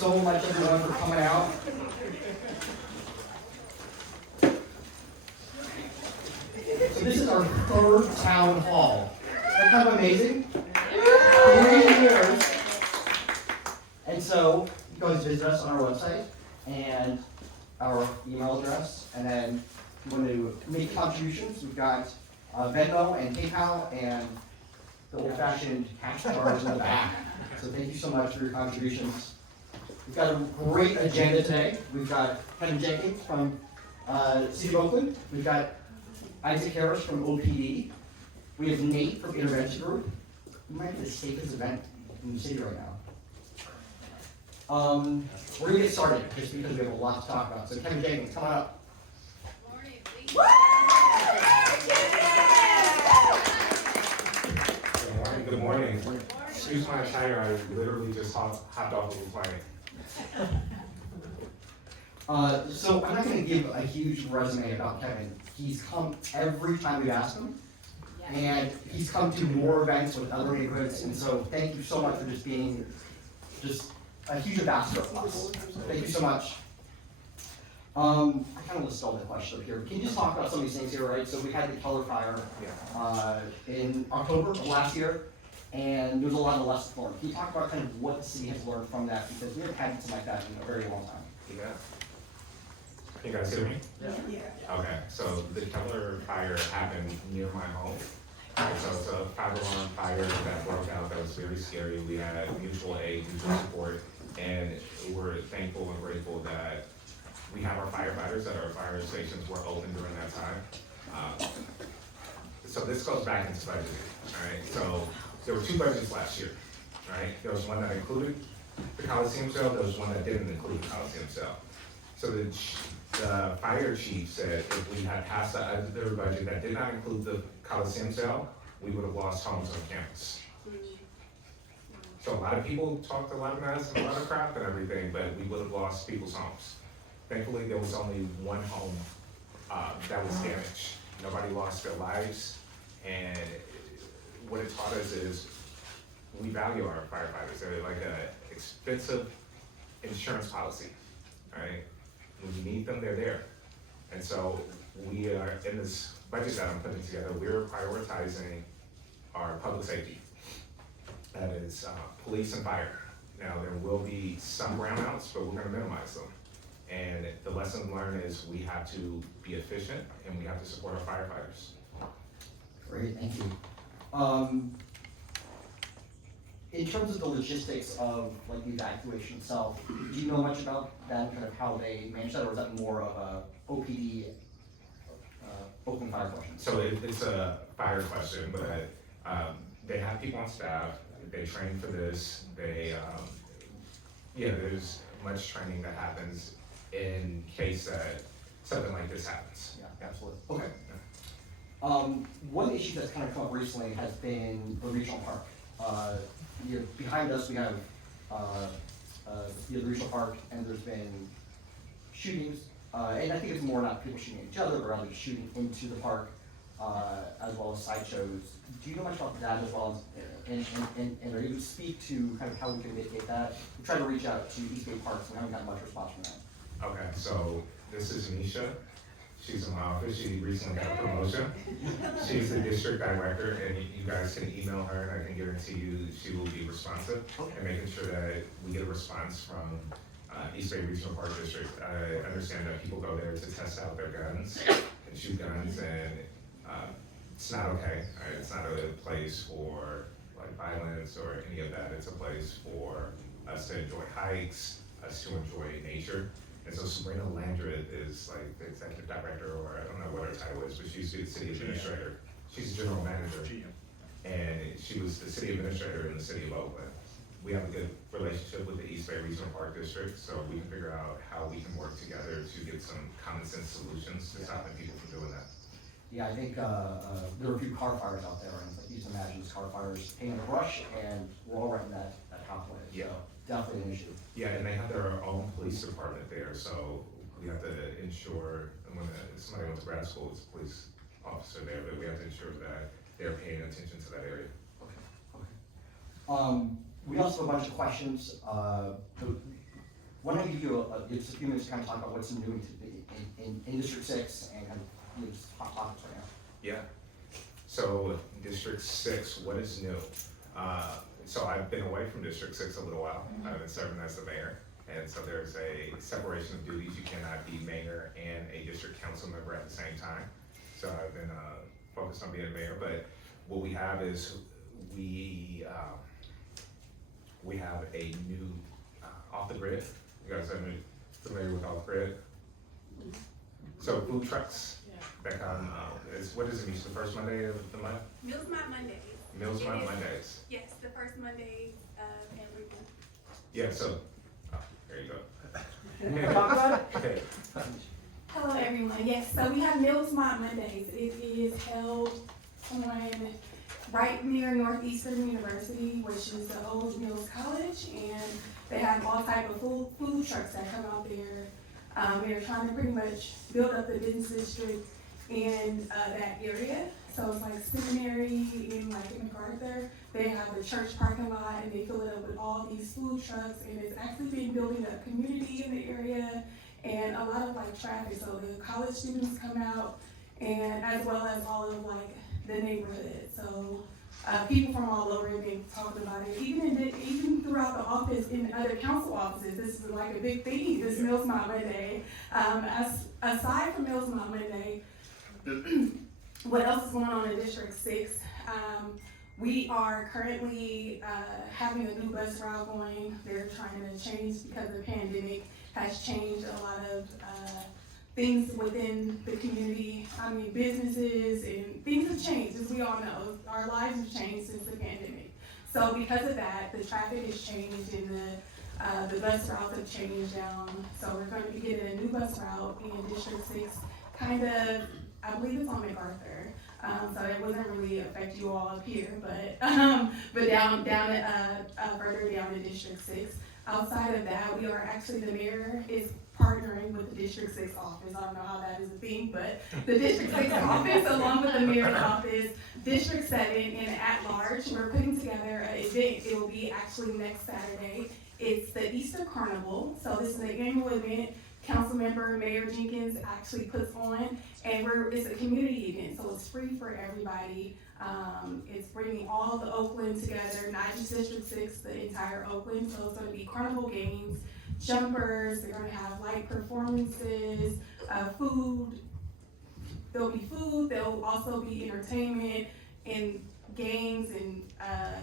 so much, everyone, for coming out. So this is our third town hall. That's kind of amazing. 3 years. And so you guys visit us on our website and our email address. And then if you want to make contributions, we've got Venmo and PayPal and the old-fashioned cash bars in the back. So thank you so much for your contributions. We've got a great agenda today. We've got Jenkins from City of Oakland. We've got Isaac Harris from OPD. We have Nate from Intervention Group. We might have the safest event in the city right now. We're going to get started just because we have a lot to talk about. So Kevin Jenkins, come on up. Good morning. Excuse my attire, I literally just hopped off of a plane. So I'm not going to give a huge resume about Kevin. He's come every time we ask him, and he's come to more events with other neighborhoods, and so thank you so much for just being just a huge ambassador for us. So thank you so much. I kind of listed all the questions up here. Can you just talk about some of these things here, right? So we had the Keller fire in October of last year, and there was a lot of lessons learned. Can you talk about kind of what the city has learned from that? Because we haven't had something like that in a very long time. Yeah. Can you guys hear me? Yeah. Okay, so the Keller fire happened near my home. And so it's a 5-alarm fire that broke out that was very scary. We had mutual aid, mutual support, and we're thankful and grateful that we have our firefighters, that our fire stations were open during that time. So this goes back into budget, right? So there were 2 budgets last year, right? There was one that included the Coliseum sale, there was one that didn't include the Coliseum sale. So the fire chief said if we had passed the other budget that did not include the Coliseum sale, we would have lost homes on campus. So a lot of people talked a lot of mess and a lot of crap and everything, but we would have lost people's homes. Thankfully, there was only one home that was damaged. Nobody lost their lives, and what it taught us is we value our firefighters. They're like an expensive insurance policy, right? When you need them, they're there. And so we are, in this budget that I'm putting together, we're prioritizing our public safety. That is police and fire. Now, there will be some brownouts, but we're gonna minimize them. And the lesson learned is we have to be efficient and we have to support our firefighters. Great, thank you. In terms of the logistics of like the evacuation itself, do you know much about that and kind of how they manage that, or is that more of a OPD, Oakland fire question? So it's a fire question, but they have people on staff, they train for this, there's much training that happens in case that something like this happens. Yeah, absolutely. Okay. One of the issues that's kind of come up recently has been the regional park. Behind us we have the regional park, and there's been shootings, and I think it's more not people shooting at each other, but rather shooting into the park, as well as sideshows. Do you know much about that as well as, and are you able to speak to kind of how we can mitigate that? We try to reach out to East Bay Parks and we haven't gotten much response from that. Okay, so this is Nisha. She's in my office. She recently got a promotion. She's the district director, and you guys can email her, and I can guarantee you she will be responsive and making sure that we get a response from East Bay Regional Park District. I understand that people go there to test out their guns and shoot guns, and it's not okay. Right? It's not a place for like violence or any of that. It's a place for us to enjoy hikes, us to enjoy nature. And so Sabrina Landry is like the executive director, or I don't know what her title is, but she's the city administrator. She's the general manager. And she was the city administrator in the City of Oakland. We have a good relationship with the East Bay Regional Park District, so we can figure out how we can work together to get some common sense solutions to stopping people from doing that. Yeah, I think there are a few car fires out there, and it's like you just imagine these car fires painting a brush, and we're all right in that pathway. Yeah. So definitely an issue. Yeah, and they have their own police department there, so we have to ensure, when somebody went to grad school, it's a police officer there, but we have to ensure that they're paying attention to that area. Okay. We also have a bunch of questions. why don't I give you just a few minutes to kind of talk about what's new in District 6 and kind of just hot topics right now. Yeah. So District 6, what is new? So I've been away from District 6 a little while. I've been serving as the mayor. And so there's a separation of duties. You cannot be mayor and a district council member at the same time. So I've been focused on being a mayor. But what we have is we have a new off the grid. You guys are familiar with off the grid? So food trucks that come, what is it, the first Monday of the month? Meals Mart Mondays. Meals Mart Mondays. Yes, the first Monday of every month. Yeah, so, there you go. Talk about it. Okay. Hello everyone. Yes, so we have Meals Mart Mondays. It is held on right near Northeastern University, which is the old Mills College, and they have all type of food trucks that come out there. They're trying to pretty much build up the business district in that area. So it's like Seminary in MacArthur. They have a church parking lot and they fill it up with all these food trucks, and it's actually been building a community in the area and a lot of like traffic. So the college students come out, and as well as all of like the neighborhood. So people from all over have been talking about it. Even throughout the office, in other council offices, this is like a big thing, this Meals Mart Monday. Aside from Meals Mart Monday, what else is going on in District 6? We are currently having a new bus route going. They're trying to change because the pandemic has changed a lot of things within the community. I mean, businesses and things have changed, as we all know. Our lives have changed since the pandemic. So because of that, the traffic has changed and the bus routes have changed down. So we're going to be getting a new bus route in District 6, kind of, I believe it's on MacArthur. So it wasn't really affect you all up here, but down further down in District 6. Outside of that, we are actually, the mayor is partnering with the District 6 office. I don't know how that is a thing, but the District 6 office, along with the mayor's office, District 7, and at large, we're putting together an event. It will be actually next Saturday. It's the Easter Carnival. So this is an annual event. Councilmember Mayor Jenkins actually puts on, and it's a community event, so it's free for everybody. It's bringing all the Oakland together, not just District 6, the entire Oakland. So it's going to be carnival games, jumpers. They're going to have light performances, food. There'll be food. There'll also be entertainment and games and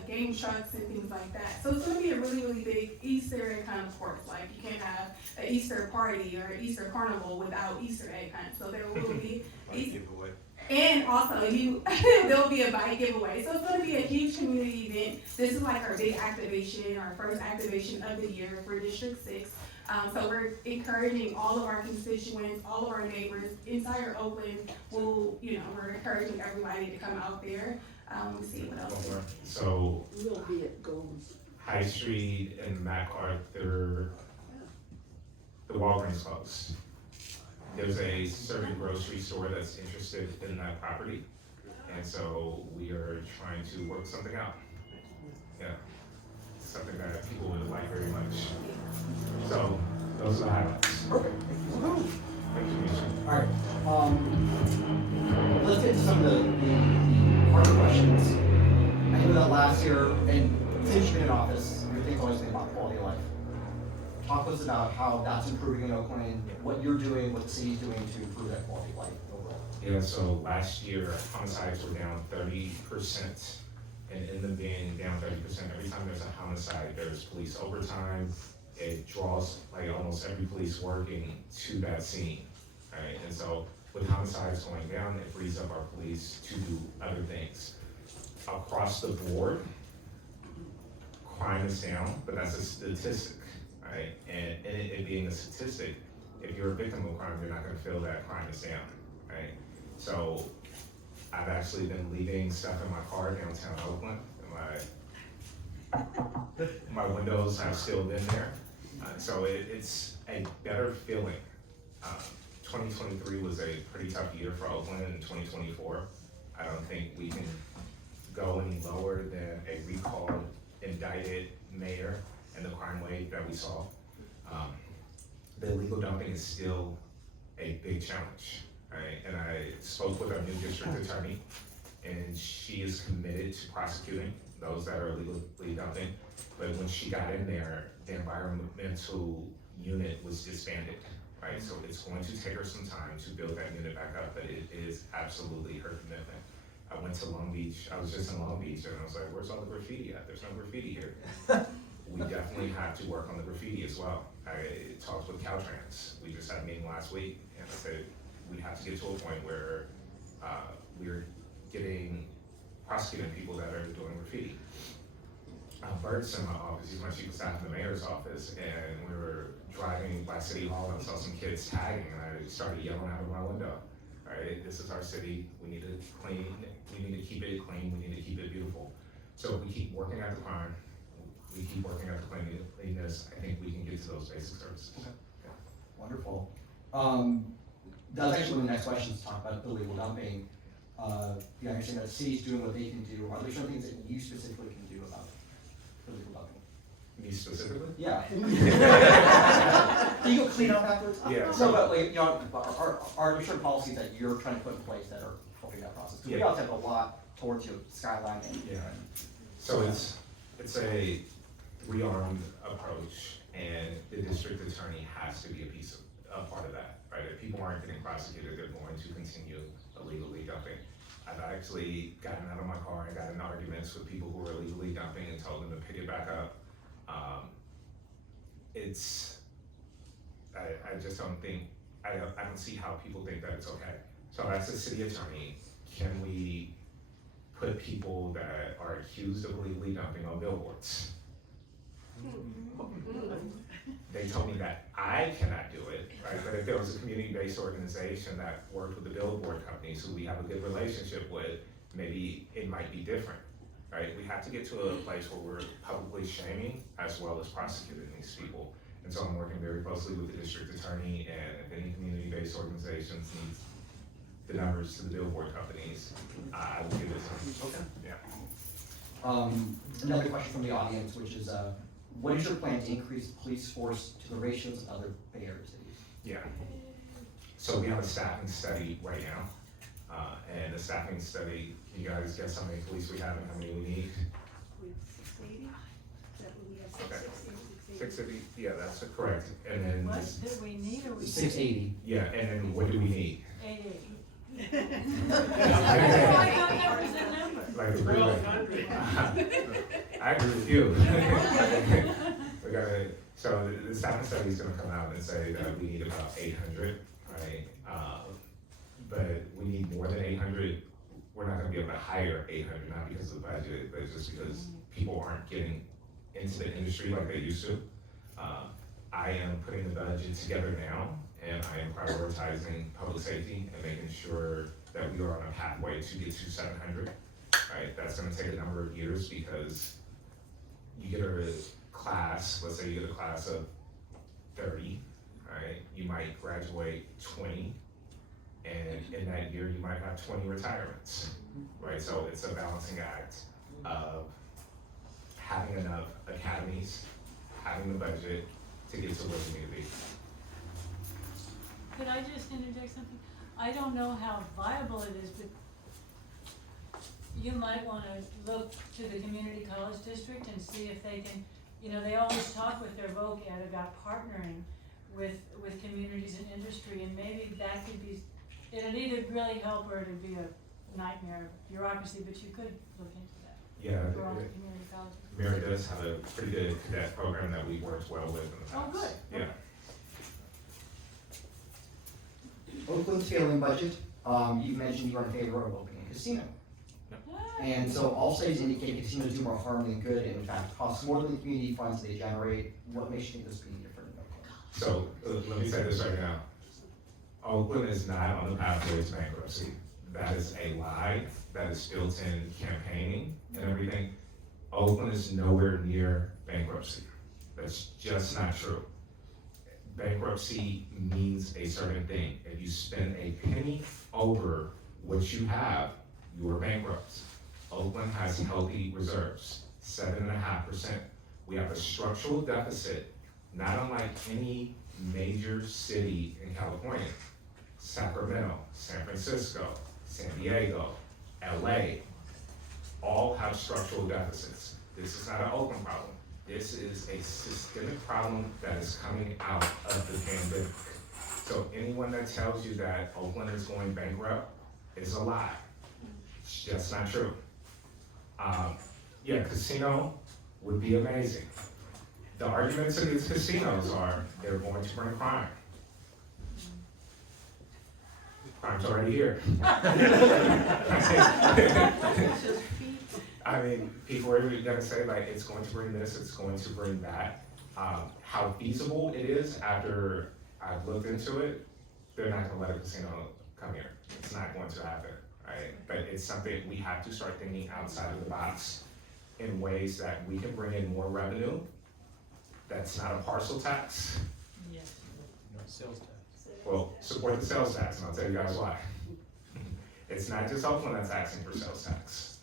game trucks and things like that. So it's going to be a really, really big Easter egg kind of course. Like you can't have an Easter party or an Easter carnival without Easter egg hunt. So there will be Giveaway. and also there'll be a bike giveaway. So it's going to be a huge community event. This is like our big activation, our first activation of the year for District 6. So we're encouraging all of our constituents, all of our neighbors, entire Oakland. We're encouraging everybody to come out there. Let's see what else. So We'll be at Gold's. High Street and MacArthur, the Walgreens closed. There's a certain grocery store that's interested in that property, and so we are trying to work something out. Yeah, something that people would like very much. So those are the highlights. Perfect. Thank you, Misha. All right. Let's get to some of the harder questions. I know that last year, and since you've been in office, your thing's always been about quality of life. Talk to us about how that's improving in Oakland, what you're doing, what the city's doing to improve that quality of life overall. Yeah, so last year homicides were down 30%, and in them being down 30%, every time there's a homicide, there's police overtime. It draws like almost every police working to that scene, right? And so with homicides going down, it frees up our police to do other things. Across the board, crime is down, but that's a statistic, right? And it being a statistic, if you're a victim of crime, you're not gonna feel that crime is down, right? So I've actually been leaving stuff in my car downtown Oakland. My windows have still been there. So it's a better feeling. 2023 was a pretty tough year for Oakland, and 2024, I don't think we can go any lower than a recalled, indicted mayor and the crime wave that we saw. the illegal dumping is still a big challenge, right? And I spoke with our new district attorney, and she is committed to prosecuting those that are illegally dumping. But when she got in there, the environmental unit was disbanded, right? So it's going to take her some time to build that unit back up, but it is absolutely her commitment. I went to Long Beach, I was just in Long Beach, and I was like, where's all the graffiti at? There's no graffiti here. We definitely have to work on the graffiti as well. I talked with Caltrans, we just had a meeting last week, and I said, we have to get to a point where we're prosecuting people that are doing graffiti. Bert's in my office, he's my chief of staff in the mayor's office, and we were driving by City Hall and saw some kids tagging, and I started yelling out of my window. All right, this is our city, we need to clean, we need to keep it clean, we need to keep it beautiful. So if we keep working at the crime, we keep working at the cleanliness, I think we can get to those basic services. Okay. Yeah. Wonderful. That's actually the next question, to talk about illegal dumping. You understand that the city's doing what they can do. Are there some things that you specifically can do about illegal dumping? Me specifically? Yeah. Can you go clean up afterwards? Yeah. So, but like, you know, are there certain policies that you're trying to put in place that are helping that process? Because we also have a lot towards your skyline and. Yeah. So it's a three-armed approach, and the district attorney has to be a part of that, right? If people aren't getting prosecuted, they're going to continue illegally dumping. I've actually gotten out of my car and gotten in arguments with people who are illegally dumping and told them to pick it back up. I just don't think, I don't see how people think that it's okay. So as a city attorney, can we put people that are accused of illegally dumping on billboards? They told me that I cannot do it, right? But if there was a community-based organization that worked with the billboard companies who we have a good relationship with, maybe it might be different, right? We have to get to a place where we're publicly shaming as well as prosecuting these people. And so I'm working very closely with the district attorney, and if any community-based organizations need the numbers to the billboard companies, I will give it to them. Okay. Yeah. Another question from the audience, which is, what is your plan to increase police force to the ratios of other Bay Area cities? Yeah. So we have a staffing study right now, and the staffing study, can you guys guess how many police we have and how many we need? We have 680, is that what we have, Okay. 660? 650, yeah, that's correct. And then, What do we need, or we? 680. yeah, and then what do we need? 880. I thought that was a number. Like a relay. I agree with you. We gotta, so the staffing study is gonna come out and say that we need about 800, right? But we need more than 800. We're not gonna be able to hire 800, not because of the budget, but just because people aren't getting into the industry like they used to. I am putting the budget together now, and I am prioritizing public safety and making sure that we are on a pathway to get to 700, right? That's gonna take a number of years because you get a class, let's say you get a class of 30, right? You might graduate 20, and in that year you might have 20 retirements, right? So it's a balancing act of having enough academies, having the budget to get to where we need to be. Could I just interject something? I don't know how viable it is, but you might wanna look to the community college district and see if they can, you know, they always talk with their vocab about partnering with communities and industry, and maybe that could be, it'd either really help or it'd be a nightmare of bureaucracy, but you could look into that. Yeah, For all the community colleges. Mary does have a pretty good cadet program that we've worked well with in the past. Oh, good. Yeah. Oakland's failing budget, you mentioned you are in favor of opening a casino. And so all studies indicate casinos do more harm than good, and in fact cost more than the community funds they generate. What makes you think this would be different in Oakland? So let me say this right now. Oakland is not on the pathway to bankruptcy. That is a lie. That is built in campaigning and everything. Oakland is nowhere near bankruptcy. That's just not true. Bankruptcy means a certain thing. If you spend a penny over what you have, you are bankrupt. Oakland has healthy reserves, 7.5%. We have a structural deficit, not unlike any major city in California. Sacramento, San Francisco, San Diego, LA, all have structural deficits. This is not an Oakland problem. This is a systemic problem that is coming out of the pandemic. So anyone that tells you that Oakland is going bankrupt is a lie. It's just not true. Yeah, casino would be amazing. The arguments against casinos are they're going to bring crime. Crime's already here. I mean, people are gonna say like, it's going to bring this, it's going to bring that. How feasible it is after I've looked into it, they're not gonna let a casino come here. It's not going to happen, right? But it's something we have to start thinking outside of the box in ways that we can bring in more revenue. That's not a parcel tax. Yes. No, sales tax. Well, support the sales tax, and I'll tell you guys why. It's not just Oakland that's asking for sales tax.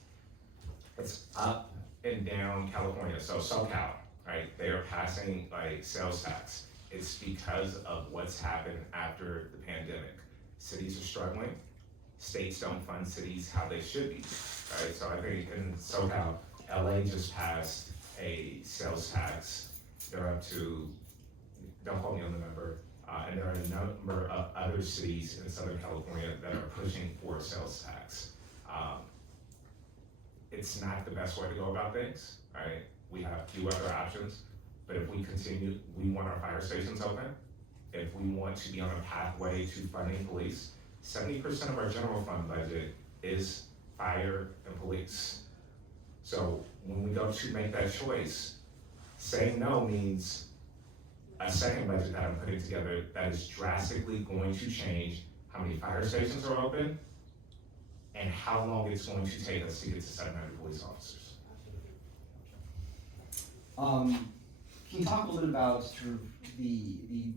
It's up and down California, so SoCal, right? They are passing like sales tax. It's because of what's happened after the pandemic. Cities are struggling. States don't fund cities how they should be, right? So I think in SoCal, LA just passed a sales tax. They're up to, don't quote me on the number, and there are a number of other cities in Southern California that are pushing for a sales tax. It's not the best way to go about things, right? We have a few other options, but if we continue, we want our fire stations open. If we want to be on a pathway to funding police, 70% of our general fund budget is fire and police. So when we go to make that choice, saying no means a second budget that I'm putting together that is drastically going to change how many fire stations are open and how long it's going to take us to get to 700 police officers. Can you talk a little bit about sort of the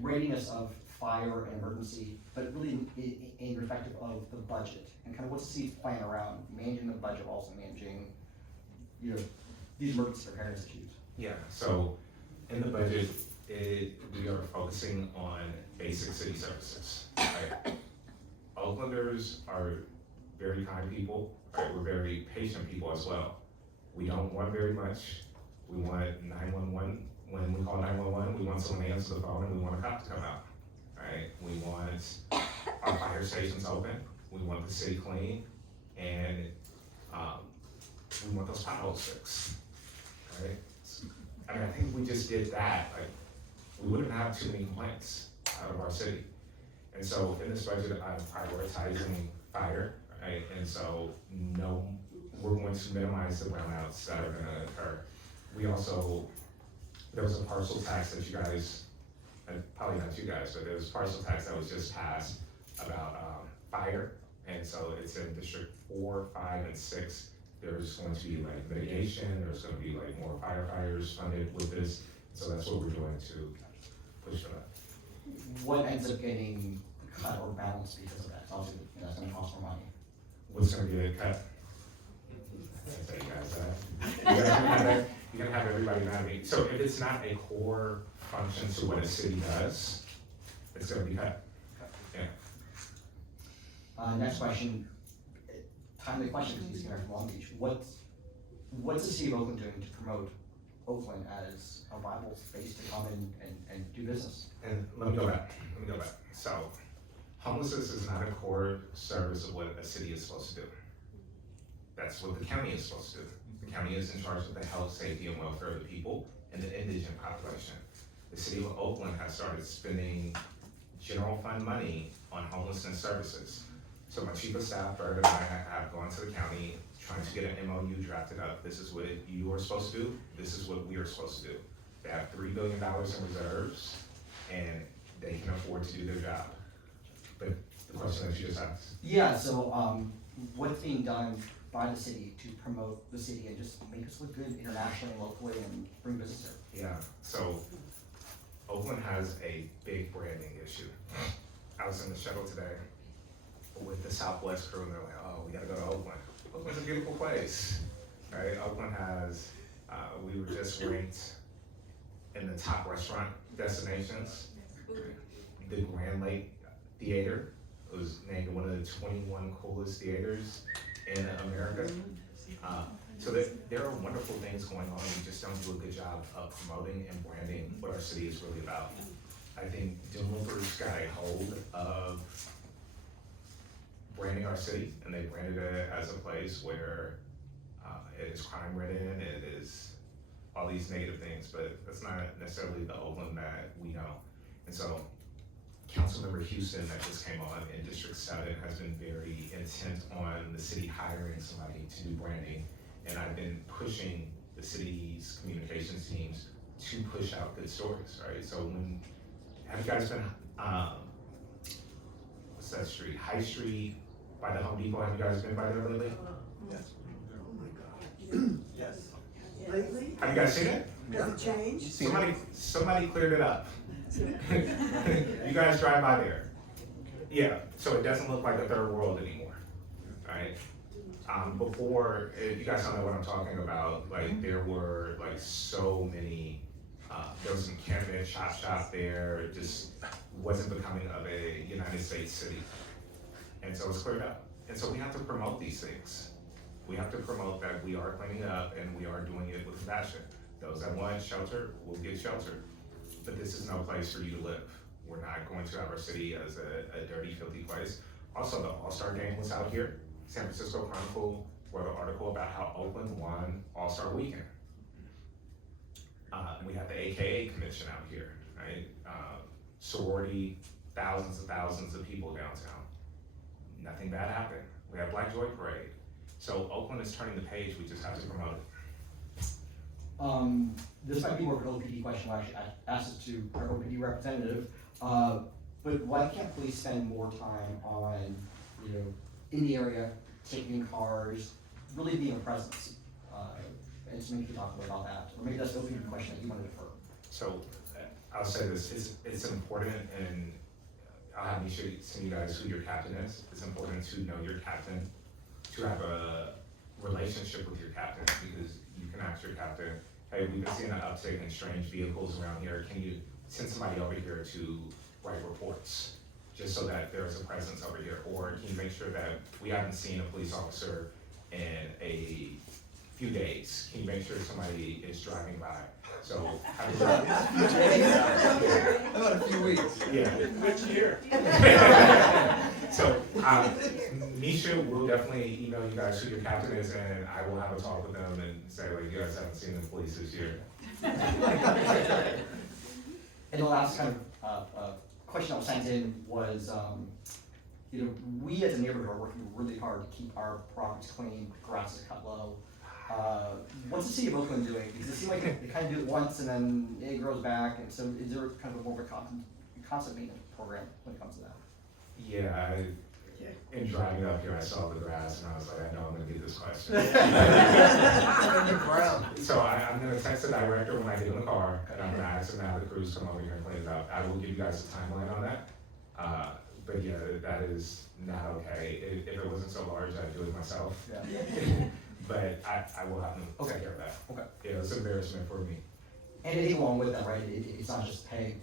readiness of fire and emergency, but really in perspective of the budget, and kind of what's the city plan around managing the budget, while also managing, you know, these emergency preparedness issues? Yeah, so in the budget, we are focusing on basic city services, right? Oaklanders are very kind people, right? We're very patient people as well. We don't want very much. We want 911. When we call 911, we want someone to answer the phone and we want a cop to come out, right? We want our fire stations open. We want the city clean, and we want those potholes fixed, right? I mean, I think if we just did that, like, we wouldn't have too many complaints out of our city. And so in this budget, I'm prioritizing fire, right? And so no, we're going to minimize the brownouts that are gonna occur. We also, there was a parcel tax that you guys, probably not you guys, but there was a parcel tax that was just passed about fire. And so it's in District 4, 5, and 6. There's going to be like mitigation, there's gonna be like more firefighters funded with this. So that's what we're doing to push for that. What ends up getting cut or balanced because of that? Obviously, you know, that's gonna cost more money. What's gonna get cut? I tell you guys that. You're gonna have everybody mad at me. So if it's not a core function to what a city does, it's gonna be cut. Yeah. Next question, timely question, because he's here from Long Beach. What's the City of Oakland doing to promote Oakland as a viable space to come in and do business? And let me go back. So homelessness is not a core service of what a city is supposed to do. That's what the county is supposed to do. The county is in charge of the health, safety, and welfare of the people and the indigent population. The City of Oakland has started spending general fund money on homelessness services. So my chief of staff, Bird, and I have gone to the county trying to get an MOU drafted up. This is what you are supposed to do. This is what we are supposed to do. They have $3 billion in reserves, and they can afford to do their job. But the question that you just asked. Yeah, so what's being done by the city to promote the city and just make us look good internationally and locally and bring business here? Yeah, so Oakland has a big branding issue. I was in the shuttle today with the Southwest crew, and they're like, oh, we gotta go to Oakland. Oakland's a beautiful place, right? Oakland has, we were just ranked in the top restaurant destinations. The Grand Lake Theater was named one of the 21 coolest theaters in America. So there are wonderful things going on. We just don't do a good job of promoting and branding what our city is really about. I think Denver's got a hold of branding our city, and they branded it as a place where it is crime ridden, it is all these negative things, but that's not necessarily the Oakland that we know. And so Councilmember Houston that just came on in District 7 has been very intent on the city hiring somebody to do branding. And I've been pushing the city's communications teams to push out good stories, right? So have you guys been, what's that street? High Street by the Home Depot, have you guys been by there lately? Yes. Oh my God. Yes. Lately? Have you guys seen it? Has it changed? Somebody cleared it up. You guys drive by there. Yeah, so it doesn't look like a third world anymore, right? Before, you guys don't know what I'm talking about, like there were like so many, there was some cabinet shop there, it just wasn't becoming of a United States city. And so it's cleared up. And so we have to promote these things. We have to promote that we are cleaning up and we are doing it with compassion. Those that want shelter will get shelter. But this is no place for you to live. We're not going to have our city as a dirty, filthy place. Also, the All-Star game was out here. San Francisco Chronicle wrote an article about how Oakland won All-Star Weekend. We have the AKA Commission out here, right? Sorority, thousands of people downtown. Nothing bad happened. We have Black Joy Parade. So Oakland is turning the page, we just have to promote it. This might be more of an OPD question, I actually asked it to our OPD representative, but why can't police spend more time on, in the area, taking cars, really being a presence? And so maybe you can talk about that, or maybe that's the OPD question that you want to defer. So I'll say this, it's important, and I'll have me send you guys who your captain is. It's important to know your captain, to have a relationship with your captain, because you can ask your captain, hey, we've been seeing an uptick in strange vehicles around here. Can you send somebody over here to write reports, just so that there's a presence over here? Or can you make sure that we haven't seen a police officer in a few days? Can you make sure somebody is driving by? So, how does that? How about a few weeks? Yeah. Which year? So, Misha will definitely email you guys who your captain is, and I will have a talk with them and say, like, you guys haven't seen the police this year. And the last kind of question that was sent in was, we as a neighborhood are working really hard to keep our properties clean, grass is cut low. What's the City of Oakland doing? Because it seems like they kind of do it once and then it grows back, and so is there kind of more of a constant maintenance program when it comes to that? Yeah, in driving up here, I saw the grass, and I was like, I know I'm gonna get this question. So I'm gonna text the director when I get in the car, and I'm gonna ask him to have the crews come over here and clean it up. I will give you guys a timeline on that. But yeah, that is not okay. If it wasn't so large, I'd do it myself. Yeah. But I will have them take care of that. Okay. Yeah, it's an embarrassment for me. And I think along with that, right, it's not just, hey,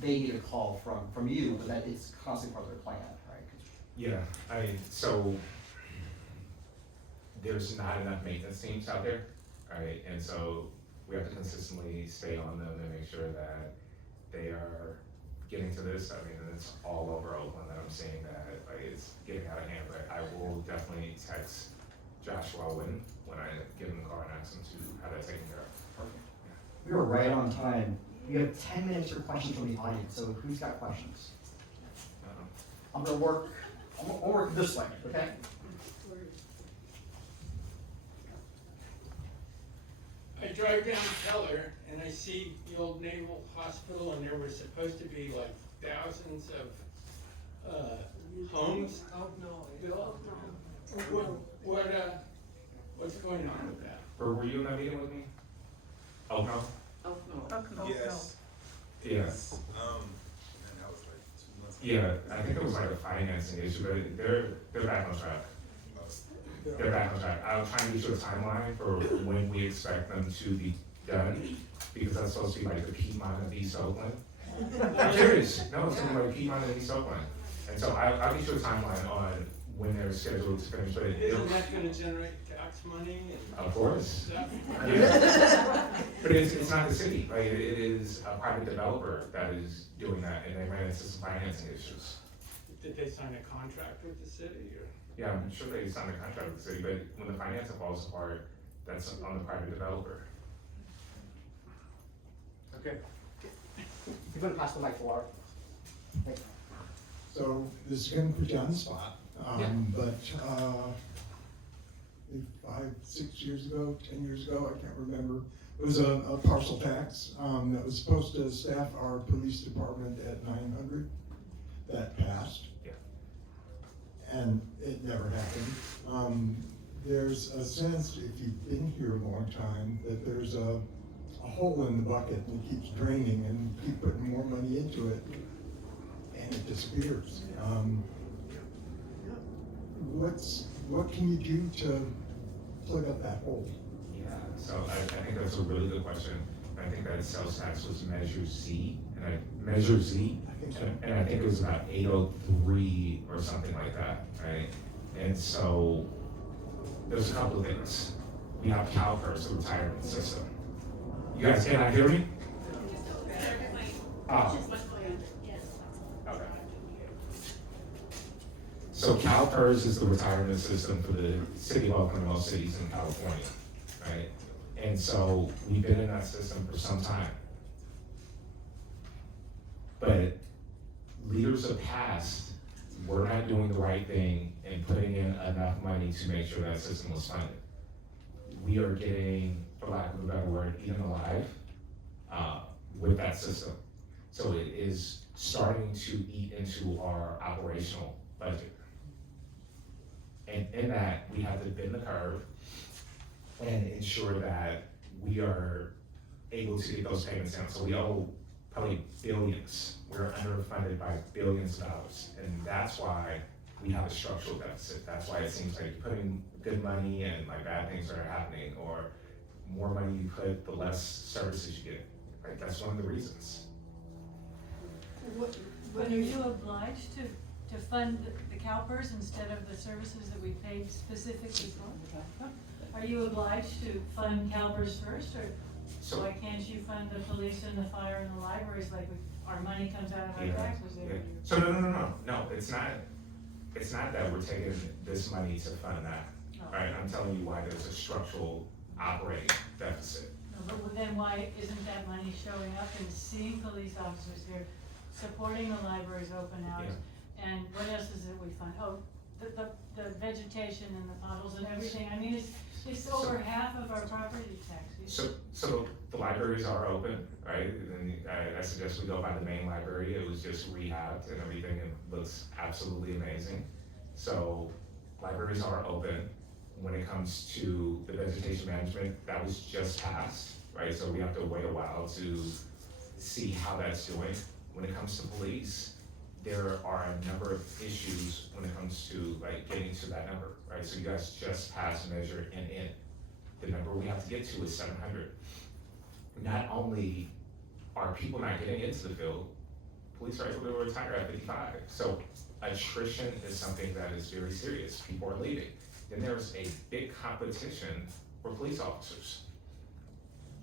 they need a call from you, but that it's constantly part of their plan, right? Yeah, so there's not enough maintenance teams out there, right? And so we have to consistently stay on them and make sure that they are getting to this. I mean, it's all over Oakland that I'm seeing that, like, it's getting out of hand, but I will definitely text Joshua when I give him the car and ask him to have that taken care of. Perfect. We are right on time. We have 10 minutes for questions from the audience, so who's got questions? I'm gonna work this way, okay? I drive down Keller and I see the old Naval Hospital, and there was supposed to be like thousands of homes built. What's going on with that? Or were you in that meeting with me? Oh, no? Yes. Yes. And that was like 2 months ago. Yeah, I think it was like a financing issue, but they're back on track. They're back on track. I was trying to get you a timeline for when we expect them to be done, because that's supposed to be like the Piedmont of East Oakland. I'm serious, no, it's gonna be like Piedmont of East Oakland. And so I'll get you a timeline on when they're scheduled to finish, but Isn't that gonna generate tax money and of course. stuff? Yeah. But it's not the city, right? It is a private developer that is doing that, and they ran into some financing issues. Did they sign a contract with the city or? Yeah, I'm sure they signed a contract with the city, but when the financing falls apart, that's on the private developer. Okay. You're gonna pass the mic to Laura. Thank you. So this is gonna put you on the spot, but, 5, 6 years ago, 10 years ago, I can't remember. It was a parcel tax, that was supposed to staff our police department at 900. That passed. Yeah. And it never happened. There's a sense, if you've been here a long time, that there's a hole in the bucket and it keeps draining and keep putting more money into it and it disappears. What can you do to plug up that hole? Yeah, so I think that's a really good question. I think that sales tax was Measure Z, Measure Z, I think so. and I think it was about 803 or something like that, right? And so there's a couple of things. We have CalPERS, the retirement system. You guys cannot hear me? Oh. Okay. So CalPERS is the retirement system for the City of Oakland and most cities in California, right? And so we've been in that system for some time. But leaders of past were not doing the right thing and putting in enough money to make sure that system was funded. We are getting, for lack of a better word, eaten alive with that system. So it is starting to eat into our operational budget. And in that, we have to bend the curve and ensure that we are able to get those payments down. So we owe probably billions. We're underfunded by billions of dollars. And that's why we have a structural deficit. That's why it seems like you put in good money and like bad things are happening, or more money you put, the less services you get. Right? That's one of the reasons. But are you obliged to fund the CalPERS instead of the services that we paid specifically for? Are you obliged to fund CalPERS first, or So, why can't you fund the police and the fire and the libraries like our money comes out of our yeah, taxes yeah. every year? So no, it's not that we're taking this money to fund that, No. right? I'm telling you why there's a structural operating deficit. No, but then why isn't that money showing up and seeing police officers here, supporting the libraries open hours? And what else is it we fund? Oh, the vegetation and the potholes and everything. I mean, it's over half of our property tax. So the libraries are open, right? And I suggest we go by the main library. It was just rehabbed and everything, and looks absolutely amazing. So libraries are open. When it comes to the vegetation management, that was just passed, right? So we have to wait a while to see how that's doing. When it comes to police, there are a number of issues when it comes to like getting to that number, right? So you guys just passed Measure NN. The number we have to get to is 700. Not only are people not getting into the field, police are able to retire at 55. So attrition is something that is very serious. People are leaving. Then there's a big competition for police officers.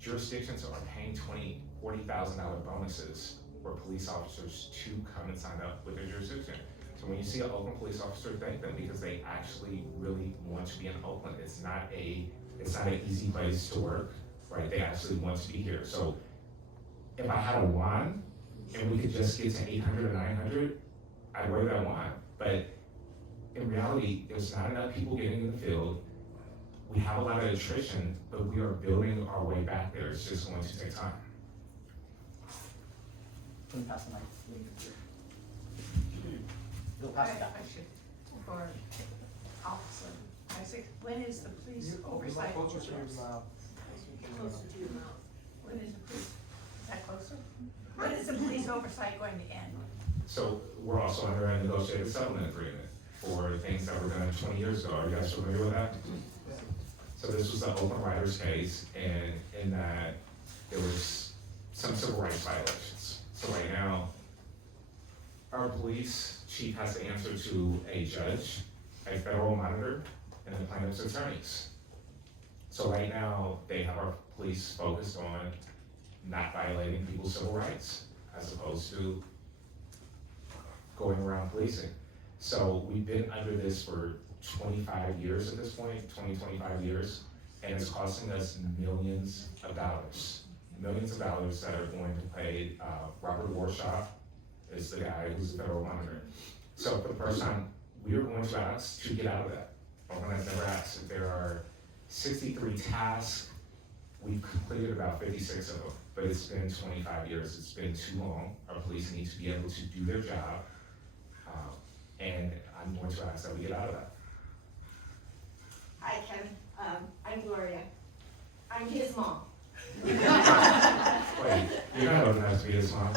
Jurisdictions are paying $20,000, $40,000 bonuses for police officers to come and sign up with their jurisdiction. So when you see an Oakland police officer, thank them, because they actually really want to be in Oakland. It's not an easy place to work, right? They actually want to be here. So if I had a wand and we could just get to 800 or 900, I'd wave that wand. But in reality, there's not enough people getting in the field. We have a lot of attrition, but we are building our way back there. It's just going to take time. Can you pass the mic? You'll pass it down. For Officer Isaac, when is the police oversight? Closer to your mouth. Closer to your mouth. When is the police, is that closer? When is the police oversight going to end? So we're also under a negotiated settlement agreement for things that were done 20 years ago. Are you guys familiar with that? So this was the Oakland Riders case, and in that some civil rights violations. So right now, our police chief has to answer to a judge, a federal monitor, and the plaintiff's attorneys. So right now, they have our police focused on not violating people's civil rights, as opposed to going around policing. So we've been under this for 25 years at this point, 25 years, and it's costing us millions of dollars. Millions of dollars that are going to pay, Robert Warshaw is the guy who's the federal monitor. So for the first time, we are going to ask to get out of that. Oakland has never asked. If there are 63 tasks, we've completed about 56 of them, but it's been 25 years. It's been too long. Our police need to be able to do their job, and I'm going to ask that we get out of that. Hi, Ken. I'm Gloria. I'm his mom. Wait, you're not old enough to be his mom.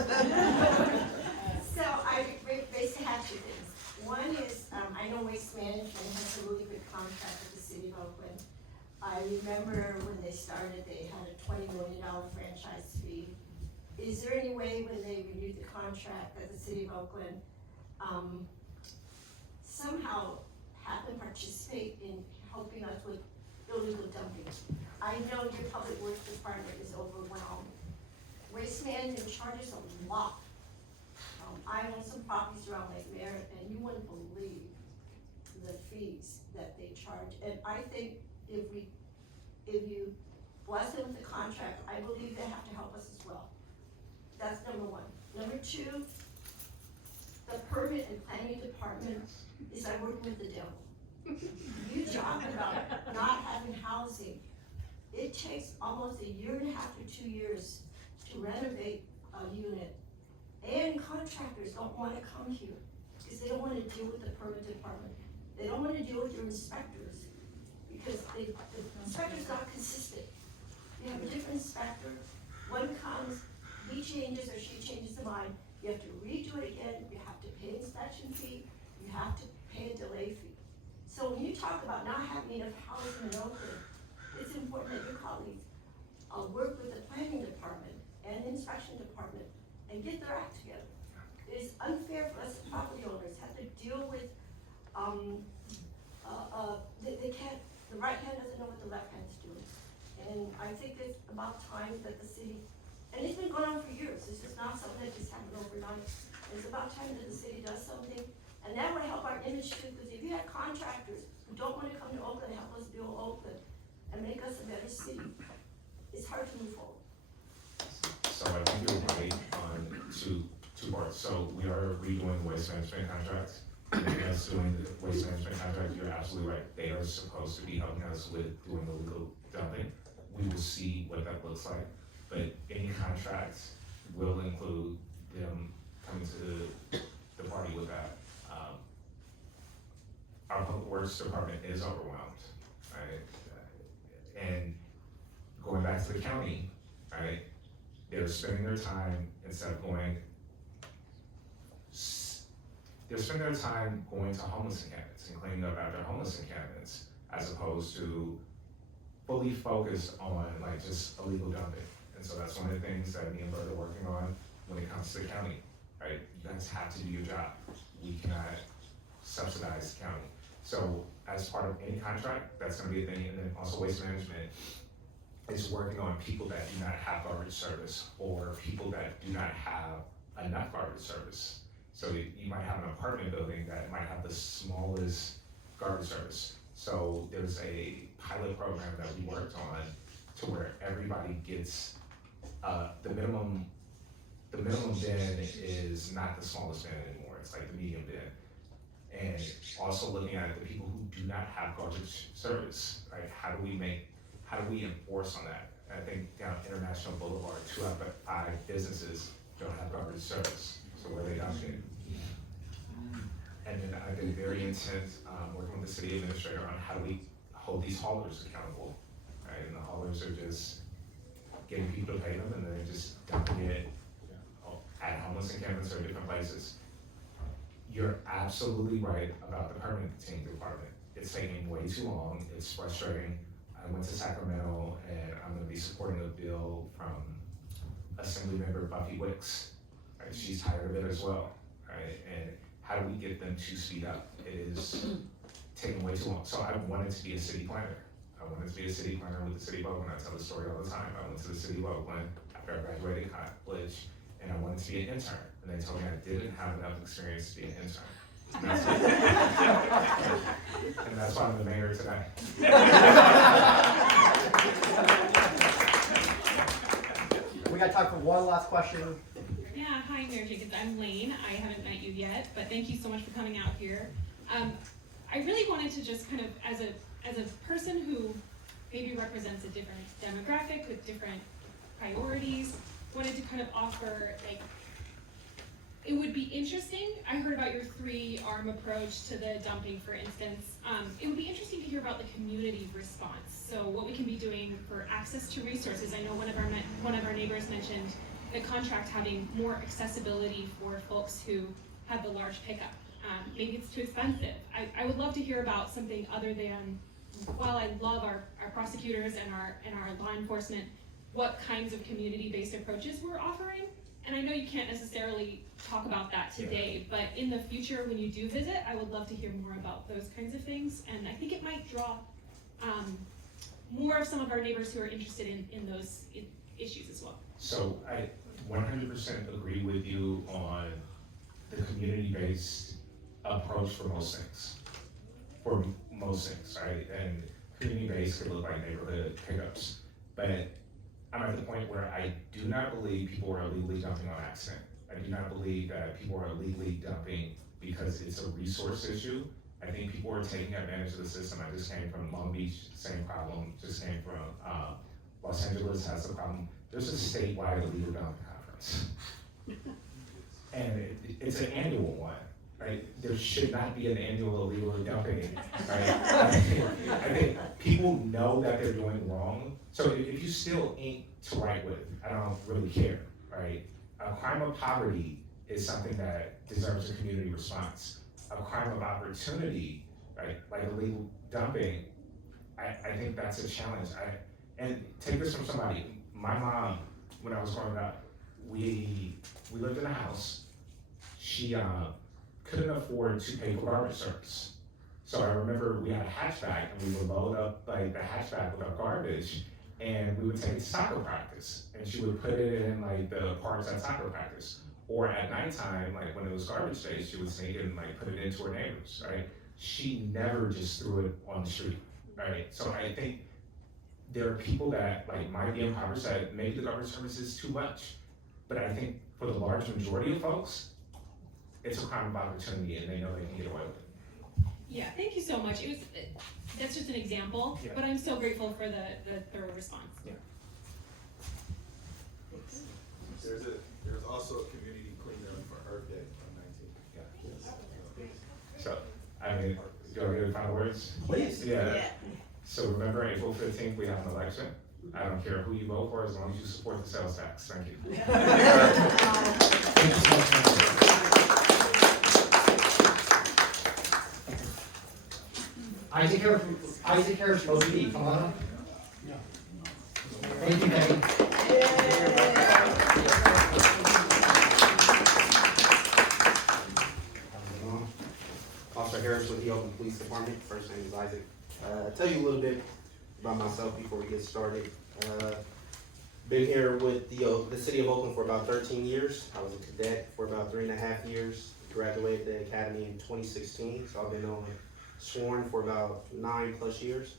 So I basically have two things. One is, I know Waste Management has a really good contract with the City of Oakland. I remember when they started, they had a $20 million franchise fee. Is there any way when they renewed the contract that the City of Oakland somehow have them participate in helping us with illegal dumping? I know your public works department is overwhelmed. Waste Management charges a lot. I own some properties around Lake Merritt, and you wouldn't believe the fees that they charge. And I think if you bless them with the contract, I believe they have to help us as well. That's number one. Number two, the permit and planning department is like working with the devil. You talk about not having housing. It takes almost 1.5 to 2 years to renovate a unit. And contractors don't wanna come here, because they don't wanna deal with the permit department. They don't wanna deal with your inspectors, because the inspector's not consistent. You have a different inspector, one comes, he changes or she changes the mind, you have to redo it again, you have to pay inspection fee, you have to pay a delay fee. So when you talk about not having enough housing in Oakland, it's important that your colleagues work with the planning department and the inspection department and get their act together. It is unfair for us property owners have to deal with, they can't, the right hand doesn't know what the left hand's doing. And I think it's about time that the city, and it's been going on for years, this is not something that just happened overnight. It's about time that the city does something, and that would help our image too, because if you have contractors who don't wanna come to Oakland and help us build Oakland and make us a better city, it's hard to move forward. So I think you're right on two parts. So we are redoing waste management contracts. And us doing the waste management contract, you're absolutely right. They are supposed to be helping us with doing illegal dumping. We will see what that looks like. But any contracts will include them coming to the party with that. Our public works department is overwhelmed, right? And going back to the county, right? They're spending their time instead of going, they're spending their time going to homeless encampments and cleaning up after homeless encampments, as opposed to fully focused on like just illegal dumping. And so that's one of the things that me and Bert are working on when it comes to the county, right? You guys have to do your job. We cannot subsidize the county. So as part of any contract, that's gonna be a thing. And then also waste management is working on people that do not have garbage service or people that do not have enough garbage service. So you might have an apartment building that might have the smallest garbage service. So there's a pilot program that we worked on to where everybody gets, the minimum bin is not the smallest bin anymore, it's like the medium bin. And also looking at the people who do not have garbage service, right? How do we enforce on that? I think down International Boulevard, 2 out of 5 businesses don't have garbage service, so where are they dumping? And then I've been very intense, working with the city administrator on how do we hold these haulers accountable, right? And the haulers are just getting people to pay them and then they're just dumping it at homeless encampments or different places. You're absolutely right about the permitting department. It's taking way too long, it's frustrating. I went to Sacramento and I'm gonna be supporting a bill from Assemblymember Buffy Wicks, right? She's tired of it as well, right? And how do we get them to speed up? It is taking way too long. So I wanted to be a city planner. I wanted to be a city planner with the City of Oakland. I tell the story all the time. I went to the City of Oakland after I graduated college, and I wanted to be an intern. And they told me I didn't have enough experience to be an intern. And that's why I'm the mayor today. We got time for one last question. Yeah, hi, Mayor Jenkins. I'm Lane. I haven't met you yet, but thank you so much for coming out here. I really wanted to just kind of, as a person who maybe represents a different demographic with different priorities, wanted to kind of offer, like, it would be interesting. I heard about your 3-arm approach to the dumping, for instance. It would be interesting to hear about the community response. So what we can be doing for access to resources. I know one of our neighbors mentioned the contract having more accessibility for folks who have the large pickup. Maybe it's too expensive. I would love to hear about something other than, while I love our prosecutors and our law enforcement, what kinds of community-based approaches we're offering. And I know you can't necessarily talk about that today, but in the future when you do visit, I would love to hear more about those kinds of things. And I think it might draw more of some of our neighbors who are interested in those issues as well. So I 100% agree with you on the community-based approach for most things. For most things, right? And community-based could look like neighborhood pickups. But I'm at the point where I do not believe people are illegally dumping on accident. I do not believe that people are illegally dumping because it's a resource issue. I think people are taking advantage of the system. I just came from Long Beach, same problem. Just came from Los Angeles has the problem. There's a statewide illegal dumping conference. And it's an annual one, right? There should not be an annual illegal dumping, right? I think people know that they're doing wrong. So if you still ain't to write with, I don't really care, right? A crime of poverty is something that deserves a community response. A crime of opportunity, right, like illegal dumping, I think that's a challenge. And take this from somebody. My mom, when I was growing up, we lived in a house. She couldn't afford to pay for garbage service. So I remember we had a hatchback and we would load up like the hatchback with our garbage and we would take it to soccer practice. And she would put it in like the parks at soccer practice. Or at nighttime, like when it was garbage day, she would sneak it and like put it into her neighbors, right? She never just threw it on the street, right? So I think there are people that like might be impoverished that maybe the garbage service is too much. But I think for the large majority of folks, it's a crime of opportunity and they know they can get away with it. Yeah, thank you so much. That's just an example, but I'm so grateful for the thorough response. Yeah. There's also a community cleanup for Earth Day on 19th. Yeah. So, I mean, do I get final words? Please. Yeah. So remember, April 15th, we have an election. I don't care who you vote for as long as you support the sales tax. Thank you. Thank you so much. Isaac Harris from OPD, come on up. Thank you, Peggy. Officer Harris with the Oakland Police Department. First name is Isaac. I'll tell you a little bit about myself before we get started. Been here with the City of Oakland for about 13 years. I was a cadet for about 3.5 years. Graduated the academy in 2016, so I've been sworn for about 9+ years.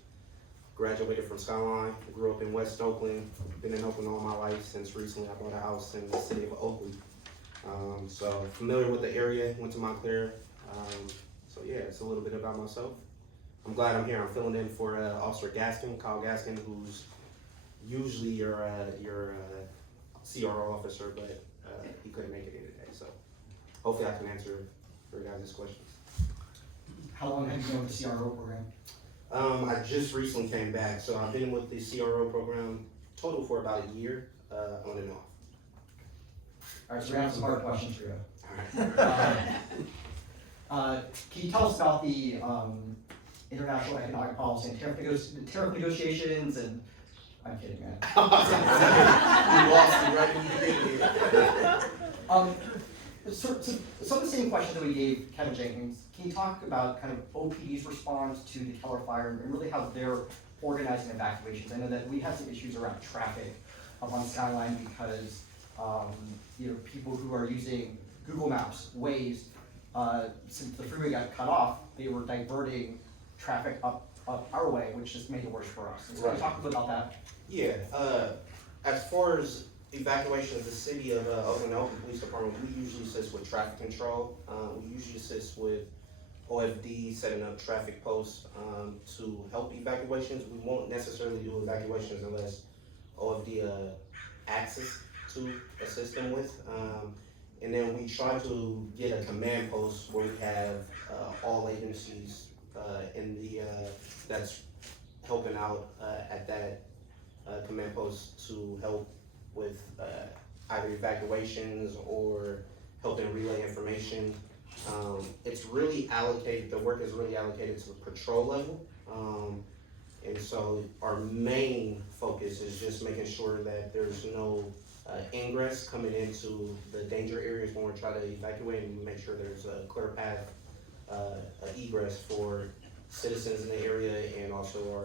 Graduated from Skyline, grew up in West Oakland, been in Oakland all my life since recently I bought a house in the City of Oakland. So familiar with the area, went to Montclair. So yeah, it's a little bit about myself. I'm glad I'm here. I'm filling in for Officer Gaskin, Kyle Gaskin, who's usually your CRO officer, but he couldn't make it in today. So hopefully I can answer your guys' questions. How long have you been with the CRO program? I just recently came back, so I've been with the CRO program total for about a year, on and off. All right, so we have some hard questions for you. All right. Can you tell us about the international economic policy and tariff negotiations and I'm kidding, man. You lost me right when you get here. So some of the same questions that we gave Kevin Jenkins, can you talk about kind of OPD's response to the Keller fire and really how they're organizing evacuations? I know that we have some issues around traffic up on Skyline because people who are using Google Maps, Waze, since the freeway got cut off, they were diverting traffic up our way, which just made it worse for us. So can you talk a bit about that? Yeah, as far as evacuation of the city of Oakland Police Department, we usually assist with traffic control. We usually assist with OFD setting up traffic posts to help evacuations. We won't necessarily do evacuations unless OFD access to assist them with. And then we try to get a command post where we have all agencies in the that's helping out at that command post to help with either evacuations or helping relay information. It's really allocated, the work is really allocated to the patrol level. And so our main focus is just making sure that there's no ingress coming into the danger areas when we're trying to evacuate, and make sure there's a clear path egress for citizens in the area and also our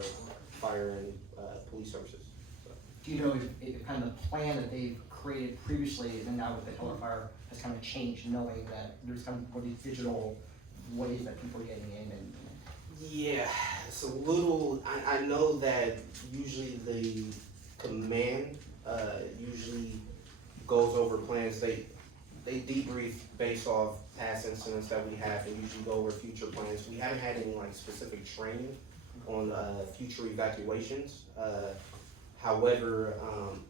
fire and police services. So. Do you know if kind of the plan that they've created previously and now with the Keller fire has kind of changed, knowing that there's kind of these digital ways that people are getting in and Yeah, it's a little, I know that usually the command usually goes over plans. They debrief based off past incidents that we have and usually go over future plans. We haven't had any like specific training on future evacuations. However,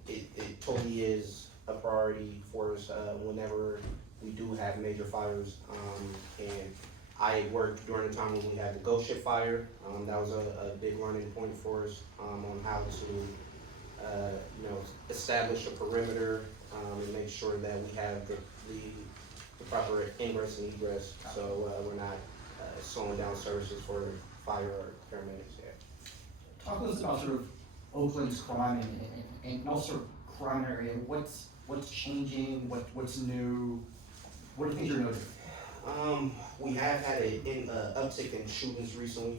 it totally is a priority for us whenever we do have major fires. And I worked during the time when we had the ghost ship fire. That was a big learning point for us on how to establish a perimeter and make sure that we have the proper ingress and egress, so we're not slowing down services for fire or paramedics yet. talk to us about sort of Oakland's crime and also crime area. What's changing? What's new? What are the things you're noticing? We have had an uptick in shootings recently,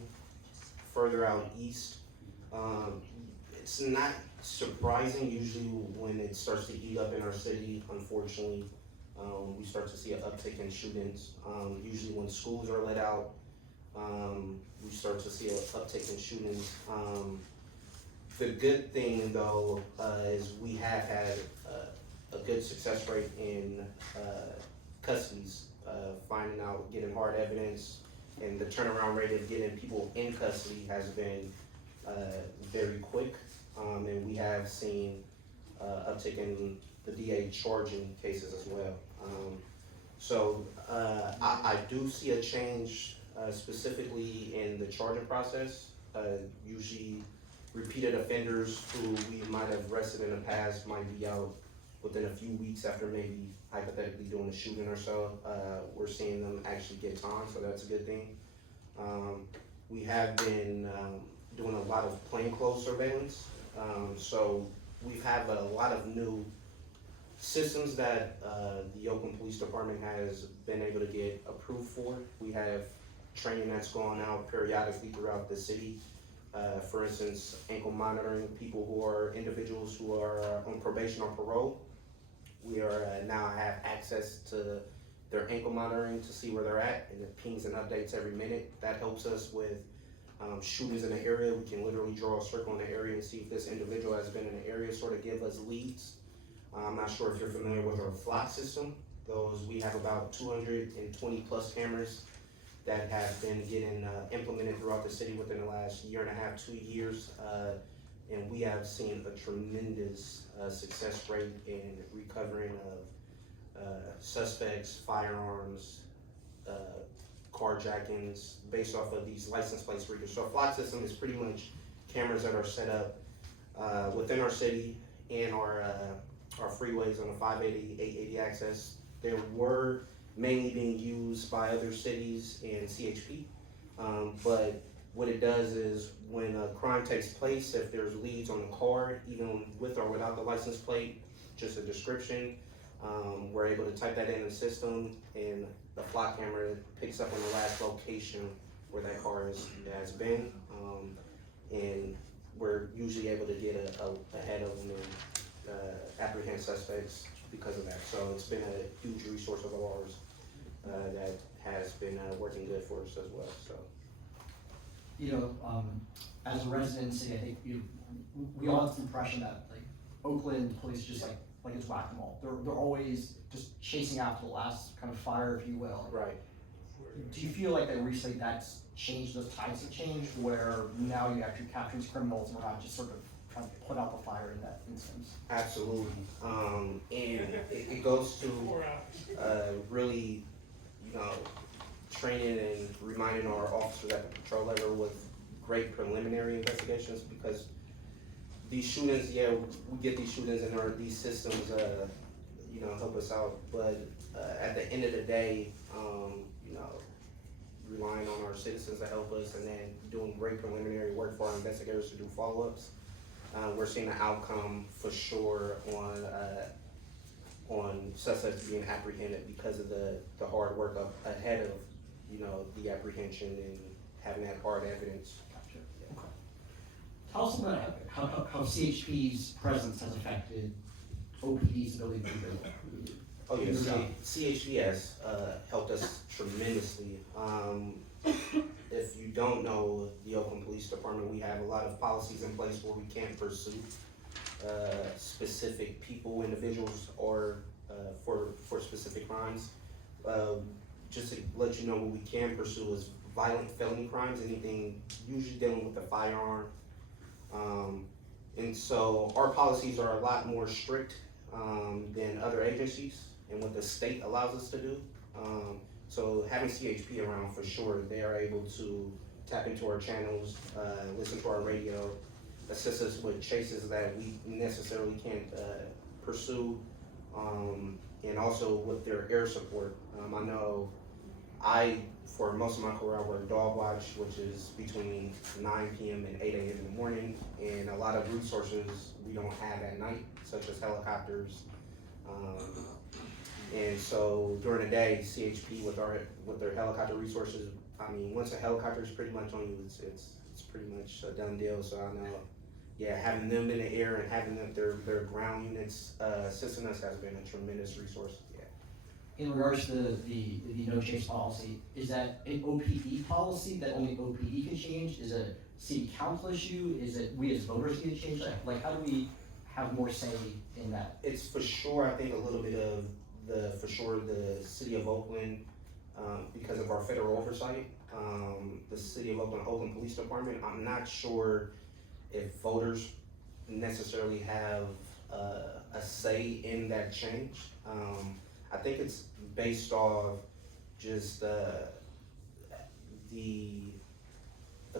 further out east. It's not surprising. Usually when it starts to heat up in our city, unfortunately, we start to see an uptick in shootings. Usually when schools are let out, we start to see an uptick in shootings. The good thing though is we have had a good success rate in custodies, finding out, getting hard evidence, and the turnaround rate of getting people in custody has been very quick. And we have seen uptick in the DA charging cases as well. So I do see a change specifically in the charging process. Usually repeated offenders who we might have arrested in the past might be out within a few weeks after maybe hypothetically doing a shooting or so. We're seeing them actually get time, so that's a good thing. We have been doing a lot of plainclothes surveillance. So we have a lot of new systems that the Oakland Police Department has been able to get approved for. We have training that's going out periodically throughout the city. For instance, ankle monitoring, people who are individuals who are on probation or parole. We are now have access to their ankle monitoring to see where they're at, and it pings and updates every minute. That helps us with shootings in the area. We can literally draw a circle in the area and see if this individual has been in the area, sort of give us leads. I'm not sure if you're familiar with our flock system. We have about 220 plus cameras that have been getting implemented throughout the city within the last year and a half, 2 years. And we have seen a tremendous success rate in recovering of suspects, firearms, carjackings, based off of these license plate readers. So our flock system is pretty much cameras that are set up within our city and our freeways on the 580, 880 access. There were mainly being used by other cities and CHP, but what it does is when a crime takes place, if there's leads on the car, even with or without the license plate, just a description, we're able to type that in the system, and the flock camera picks up on the last location where that car has been, and we're usually able to get ahead of them and apprehend suspects because of that. So it's been a huge resource of ours that has been working good for us as well. So. You know, as a resident city, I think we all have this impression that like Oakland police just like it's whack-a-mole. They're always just chasing after the last kind of fire, if you will. Right. Do you feel like that recently that's changed, those tides have changed, where now you actually capture these criminals and we're not just sort of trying to put out the fire in that instance? Absolutely. And it goes to really, training and reminding our officers at the patrol level with great preliminary investigations, because these shootings, we get these shootings and these systems, help us out. But at the end of the day, relying on our citizens to help us and then doing great preliminary work for our investigators to do follow-ups. We're seeing an outcome for sure on suspects being apprehended because of the hard work ahead of, the apprehension and having that hard evidence. Gotcha. Okay. Tell us about how CHP's presence has affected OPD's ability to do. Oh yes, CHP has helped us tremendously. If you don't know the Oakland Police Department, we have a lot of policies in place where we can't pursue specific people, individuals, or for specific crimes. Just to let you know, what we can pursue is violent felony crimes, anything usually dealing with a firearm. And so our policies are a lot more strict than other agencies and what the state allows us to do. So having CHP around, for sure, they are able to tap into our channels, listen to our radio, assist us with chases that we necessarily can't pursue, and also with their air support. I know for most of my career, I work dog watch, which is between 9 p.m. and 8 a.m. in the morning, and a lot of resources we don't have at night, such as helicopters. And so during the day, CHP with their helicopter resources, I mean, once a helicopter is pretty much on you, it's pretty much a done deal. So I know, having them in the air and having their ground units assisting us has been a tremendous resource. In regards to the no chase policy, is that an OPD policy that only OPD can change? Is it a city council issue? Is it we as voters need to change that? Like, how do we have more say in that? It's for sure, I think, a little bit of the City of Oakland, because of our federal oversight, the City of Oakland Police Department. I'm not sure if voters necessarily have a say in that change. I think it's based off just the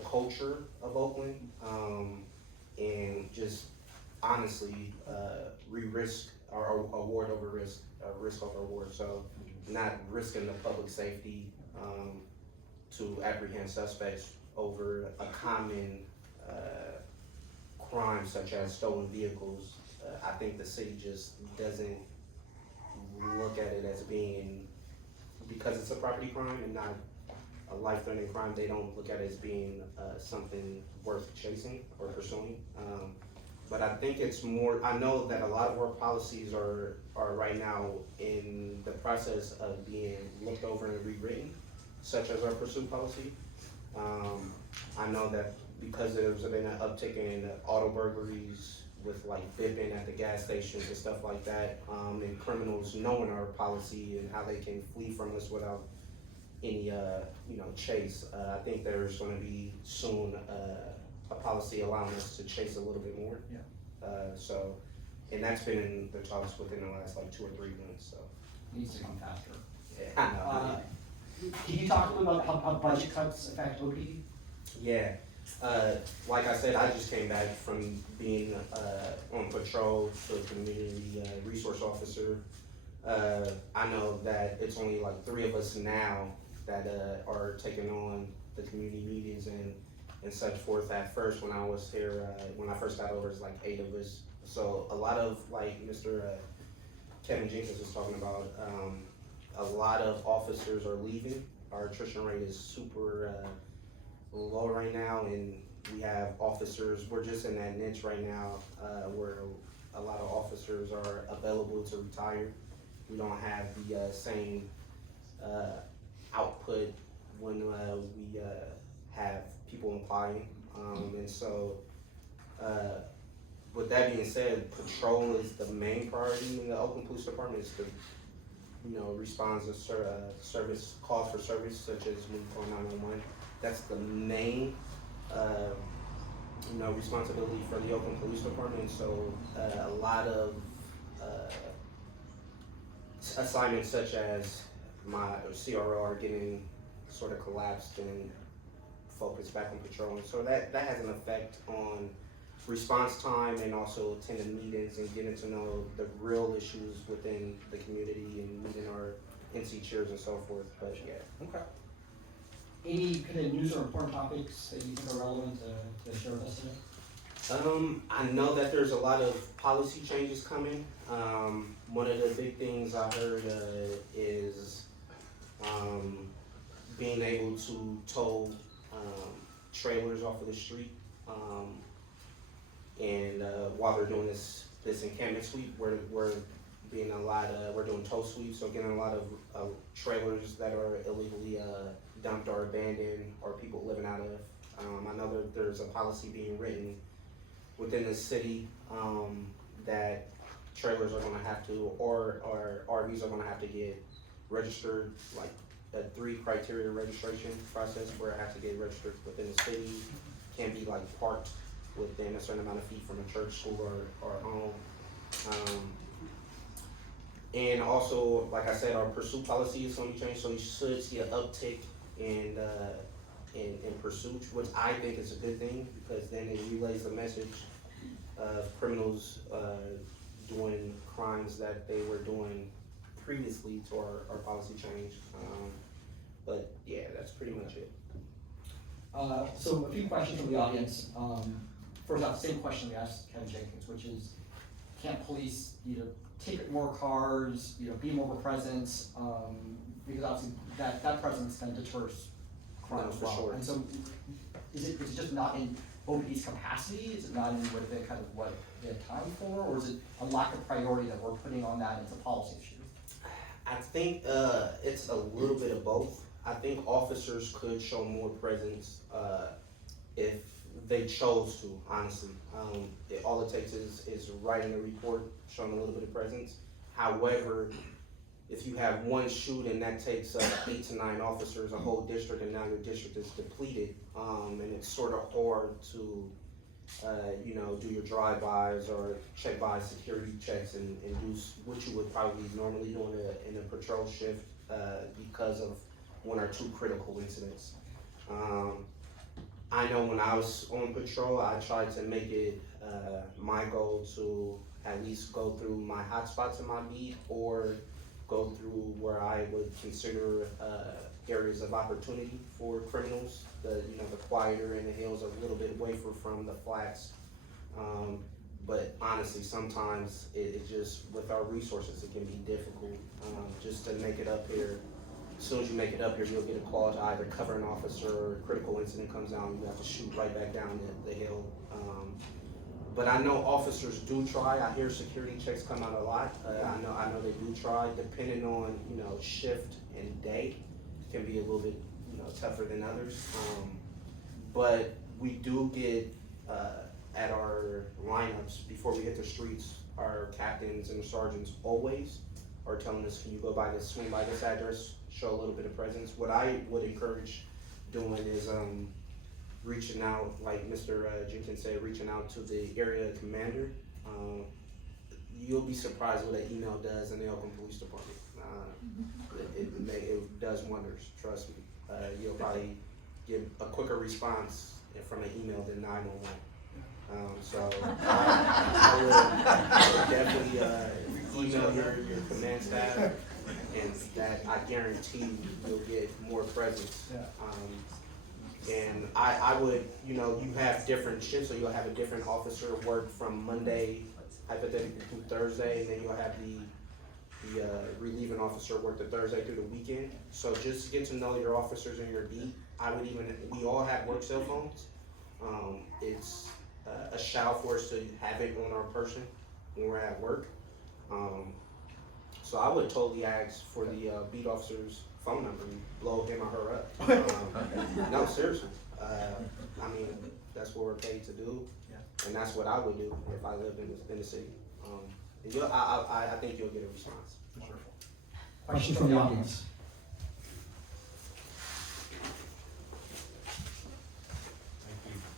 culture of Oakland, and just honestly risk or award over risk, risk over award. So not risking the public safety to apprehend suspects over a common crime such as stolen vehicles. I think the city just doesn't look at it as being, because it's a property crime and not a life-threatening crime, they don't look at it as being something worth chasing or pursuing. But I think it's more, I know that a lot of our policies are right now in the process of being looked over and rewritten, such as our pursuit policy. I know that because there's been an uptick in auto burglaries with like bipping at the gas stations and stuff like that, and criminals knowing our policy and how they can flee from us without any chase. I think there's going to be soon a policy allowing us to chase a little bit more. So, and that's been in the talks within the last like 2 or 3 months. So It needs to come faster. yeah, I know. Can you talk a little about how budget cuts affect OPD? Yeah. Like I said, I just came back from being on patrol to a community resource officer. I know that it's only like 3 of us now that are taking on the community meetings and and such forth. At first, when I was here, when I first got over, it's like 8 of us. So a lot of, like Mr. Kevin Jenkins was talking about, a lot of officers are leaving. Our attrition rate is super low right now, and we have officers, we're just in that niche right now, where a lot of officers are available to retire. We don't have the same output when we have people applying. And so, with that being said, patrol is the main priority in the Oakland Police Department. It's the, response to service, calls for service, such as when you call 911. That's the main, responsibility for the Oakland Police Department. So a lot of assignments such as my CRO are getting sort of collapsed and focused back on patrol. And so that has an effect on response time and also attending meetings and getting to know the real issues within the community and meeting our NC chairs and so forth. But yeah. Okay. Any kind of news or important topics that you think are relevant to share with us today? I know that there's a lot of policy changes coming. One of the big things I heard is being able to tow trailers off of the street. And while they're doing this encampment sweep, we're being we're doing tow sweeps, so getting a lot of trailers that are illegally dumped or abandoned or people living out of. I know that there's a policy being written within the city that trailers are gonna have to, or RVs are gonna have to get registered, like a 3 criteria registration process where it has to get registered within the city, can't be like parked within a certain amount of feet from a church, school, or home. And also, like I said, our pursuit policy is going to be changed, so you should see an uptick in pursuit, which I think is a good thing, because then it relays the message of criminals doing crimes that they were doing previously to our policy change. But yeah, that's pretty much it. So a few questions from the audience. First off, the same question we asked Kevin Jenkins, which is, can't police either ticket more cars, be more of a presence, because obviously that presence then deters crime No, as for well. sure. And so, is it just not in OPD's capacity? Is it not in what they kind of what they have time for, or is it a lack of priority that we're putting on that? It's a policy issue. I think it's a little bit of both. I think officers could show more presence if they chose to, honestly. All it takes is writing a report, showing a little bit of presence. However, if you have one shoot and that takes 8 to 9 officers, a whole district, and now your district is depleted, and it's sort of hard to, do your drive-bys or check by security checks and do what you would probably normally do in a patrol shift because of 1 or 2 critical incidents. I know when I was on patrol, I tried to make it my goal to at least go through my hotspots in my beat, or go through where I would consider areas of opportunity for criminals, the quieter in the hills, a little bit away from the flats. But honestly, sometimes it just, with our resources, it can be difficult just to make it up here. As soon as you make it up here, you'll get a call to either cover an officer, or a critical incident comes down, you have to shoot right back down the hill. But I know officers do try. I hear security checks come out a lot. I know they do try, depending on shift and day, can be a little bit tougher than others. But we do get at our lineups before we hit the streets, our captains and sergeants always are telling us, can you go by this, swing by this address, show a little bit of presence. What I would encourage doing is reaching out, like Mr. Jenkins said, reaching out to the area commander. You'll be surprised what an email does in the Oakland Police Department. It does wonders, trust me. You'll probably get a quicker response from an email than 911. So I would definitely email your command staff, and that I guarantee you'll get more presence. And I would, you have different shifts, so you'll have a different officer work from Monday, hypothetically through Thursday, and then you'll have the relieving officer work the Thursday through the weekend. So just get to know your officers and your beat. We all have work cell phones. It's a shout for us to have it on our person when we're at work. So I would totally ask for the beat officer's phone number and blow him or her up. No, seriously. I mean, that's what we're paid to do, and that's what I would do if I lived in the city. And I think you'll get a response. Question from the audience.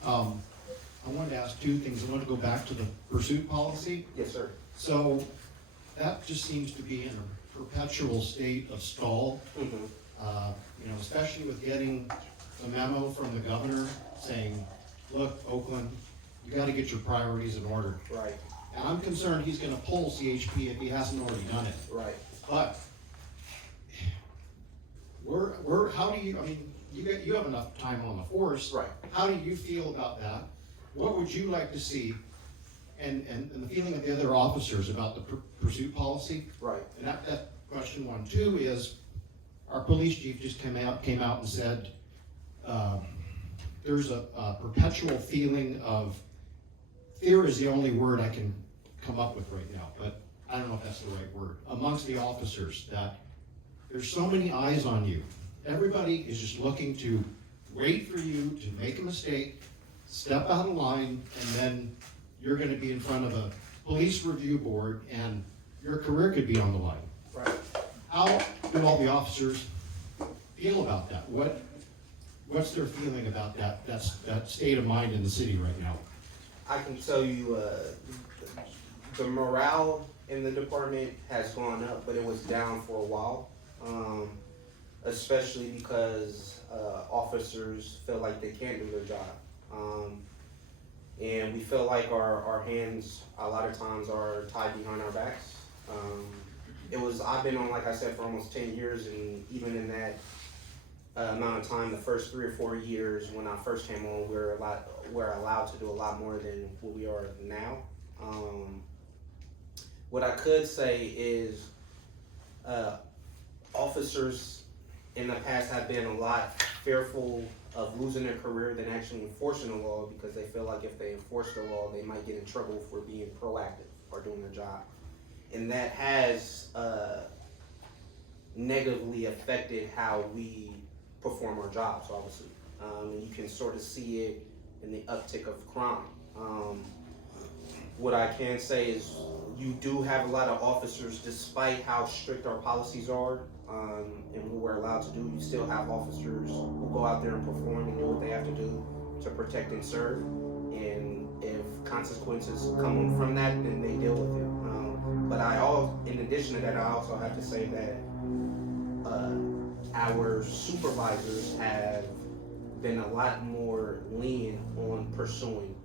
I wanted to ask two things. I want to go back to the pursuit policy. Yes, sir. So that just seems to be in a perpetual state of stall. Especially with getting a memo from the governor saying, look, Oakland, you gotta get your priorities in order. Right. And I'm concerned he's gonna pull CHP if he hasn't already done it. Right. But how do you, I mean, you have enough time on the force. Right. How do you feel about that? What would you like to see? And the feeling of the other officers about the pursuit policy? Right. And that question one. Two is, our police chief just came out and said, there's a perpetual feeling of, fear is the only word I can come up with right now, but I don't know if that's the right word, amongst the officers, that there's so many eyes on you. Everybody is just looking to wait for you to make a mistake, step out of line, and then you're gonna be in front of a police review board and your career could be on the line. Right. How do all the officers feel about that? What's their feeling about that state of mind in the city right now? I can tell you, the morale in the department has gone up, but it was down for a while. Especially because officers feel like they can't do their job. And we feel like our hands a lot of times are tied behind our backs. I've been on, like I said, for almost 10 years, and even in that amount of time, the first 3 or 4 years when I first came on, we're allowed to do a lot more than what we are now. What I could say is officers in the past have been a lot fearful of losing their career than actually enforcing the law, because they feel like if they enforce the law, they might get in trouble for being proactive or doing their job. And that has negatively affected how we perform our jobs, obviously. And you can sort of see it in the uptick of crime. What I can say is you do have a lot of officers, despite how strict our policies are and what we're allowed to do, you still have officers who go out there and perform and do what they have to do to protect and serve. And if consequences come from that, then they deal with it. But in addition to that, I also have to say that our supervisors have been a lot more lenient on pursuing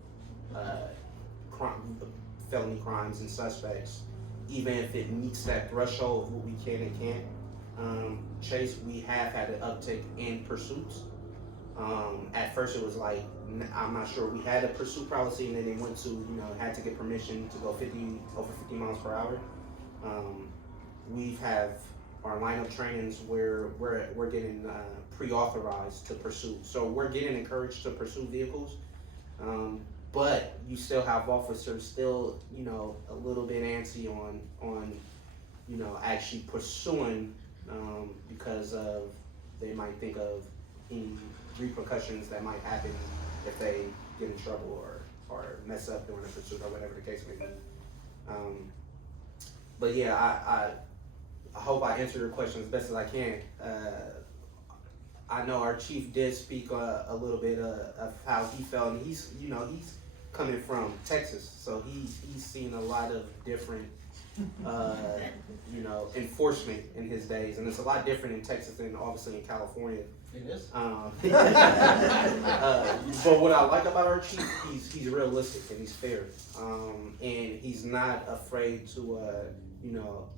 felony crimes and suspects, even if it meets that threshold of what we can and can't. Chase, we have had an uptick in pursuits. At first it was like, I'm not sure, we had a pursuit policy, and then they went to, had to get permission to go over 50 miles per hour. We have our lineup trainings where we're getting pre-authorized to pursue. So we're getting encouraged to pursue vehicles, but you still have officers still, a little bit antsy on actually pursuing, because they might think of any repercussions that might happen if they get in trouble or mess up during a pursuit or whatever the case may be. But yeah, I hope I answered your question as best as I can. I know our chief did speak a little bit of how he felt, and he's coming from Texas, so he's seen a lot of different enforcement in his days, and it's a lot different in Texas than obviously in California. It is. But what I like about our chief, he's realistic and he's fair, and he's not afraid to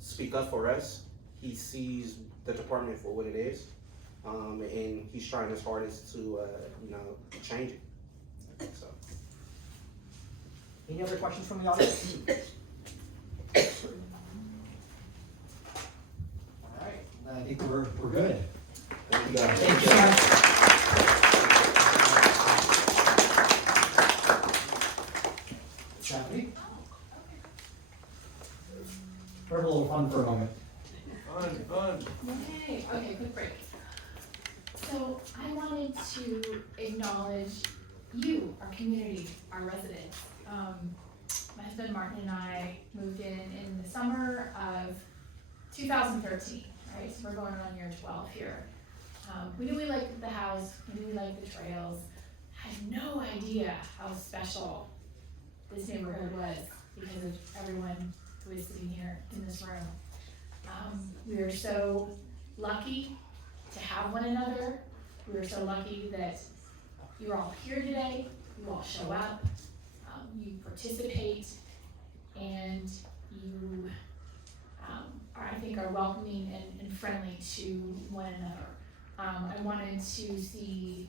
speak up for us. He sees the department for what it is. and he's trying his hardest to, you know, change it, so. Any other questions from the audience? All right, I think we're good. Thank you guys. Thank you so much. Stephanie? We're having a little fun for a moment. Fun. Yay, okay, quick break. So I wanted to acknowledge you, our community, our residents. My husband Martin and I moved in the summer of 2013, right? So we're going on year 12 here. We knew we liked the house, we knew we liked the trails. Had no idea how special this neighborhood was because of everyone who is sitting here in this room. We are so lucky to have one another. We are so lucky that you're all here today, you all show up, you participate, and you I think are welcoming and friendly to one another. I wanted to see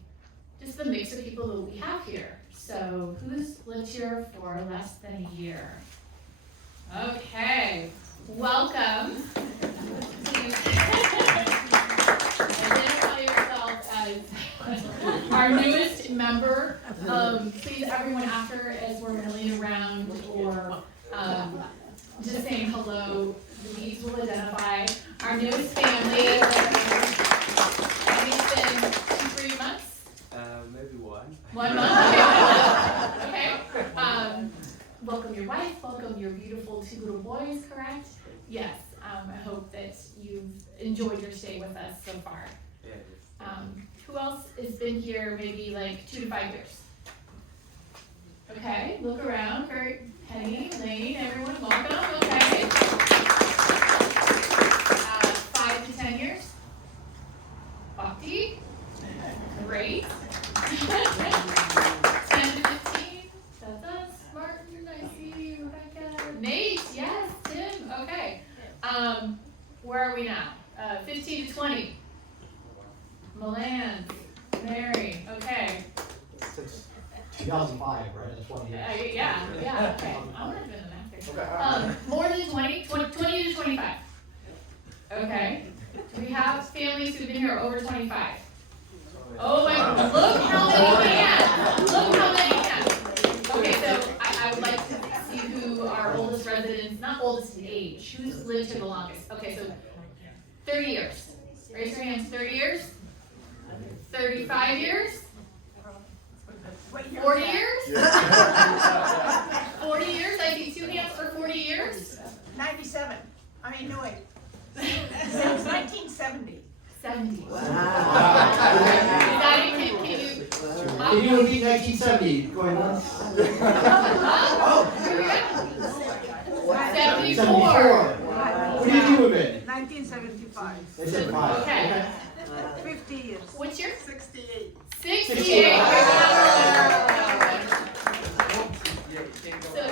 just the mix of people that we have here. So who's lived here for less than a year? Okay, welcome. Identify yourself as our newest member. Please, everyone after, as we're milling around or just saying hello, the leads will identify our newest family. I think it's been 2-3 months. Maybe one. 1 month. Okay. Welcome your wife. Welcome your beautiful 2 little boys. Correct? Yes. I hope that you've enjoyed your stay with us so far. Yeah. Who else has been here maybe like 2 to 5 years? Okay, look around. Kurt, Penny, Lane, everyone, welcome. Okay. 5 to 10 years? Bhakti? Great. 10 to 15? That's us. Martin, I see you. Rebecca. Nate, yes. Tim, okay. Where are we now? 15 to 20. Milan, Mary, okay. 2005, right? That's 20 years. Yeah, okay. I'm not doing the math here. Okay. More than 20 to 25. Okay. Do we have families who've been here over 25? Oh my God, look how many hands. Look how many hands. Okay, so I would like to see who our oldest residents, not oldest in age, who's lived here the longest. Okay, so 30 years. Raise your hands, 30 years? 35 years? 40 years? 40 years? I see 2 hands for 40 years. 97. No wait. Since 1970. 70. Wow. Can you Can you repeat 1970 going on? Oh, here we go. 74. 74. What do you do with it? 1975. They said 5. Okay. 50 years. What's your? 68. 68. So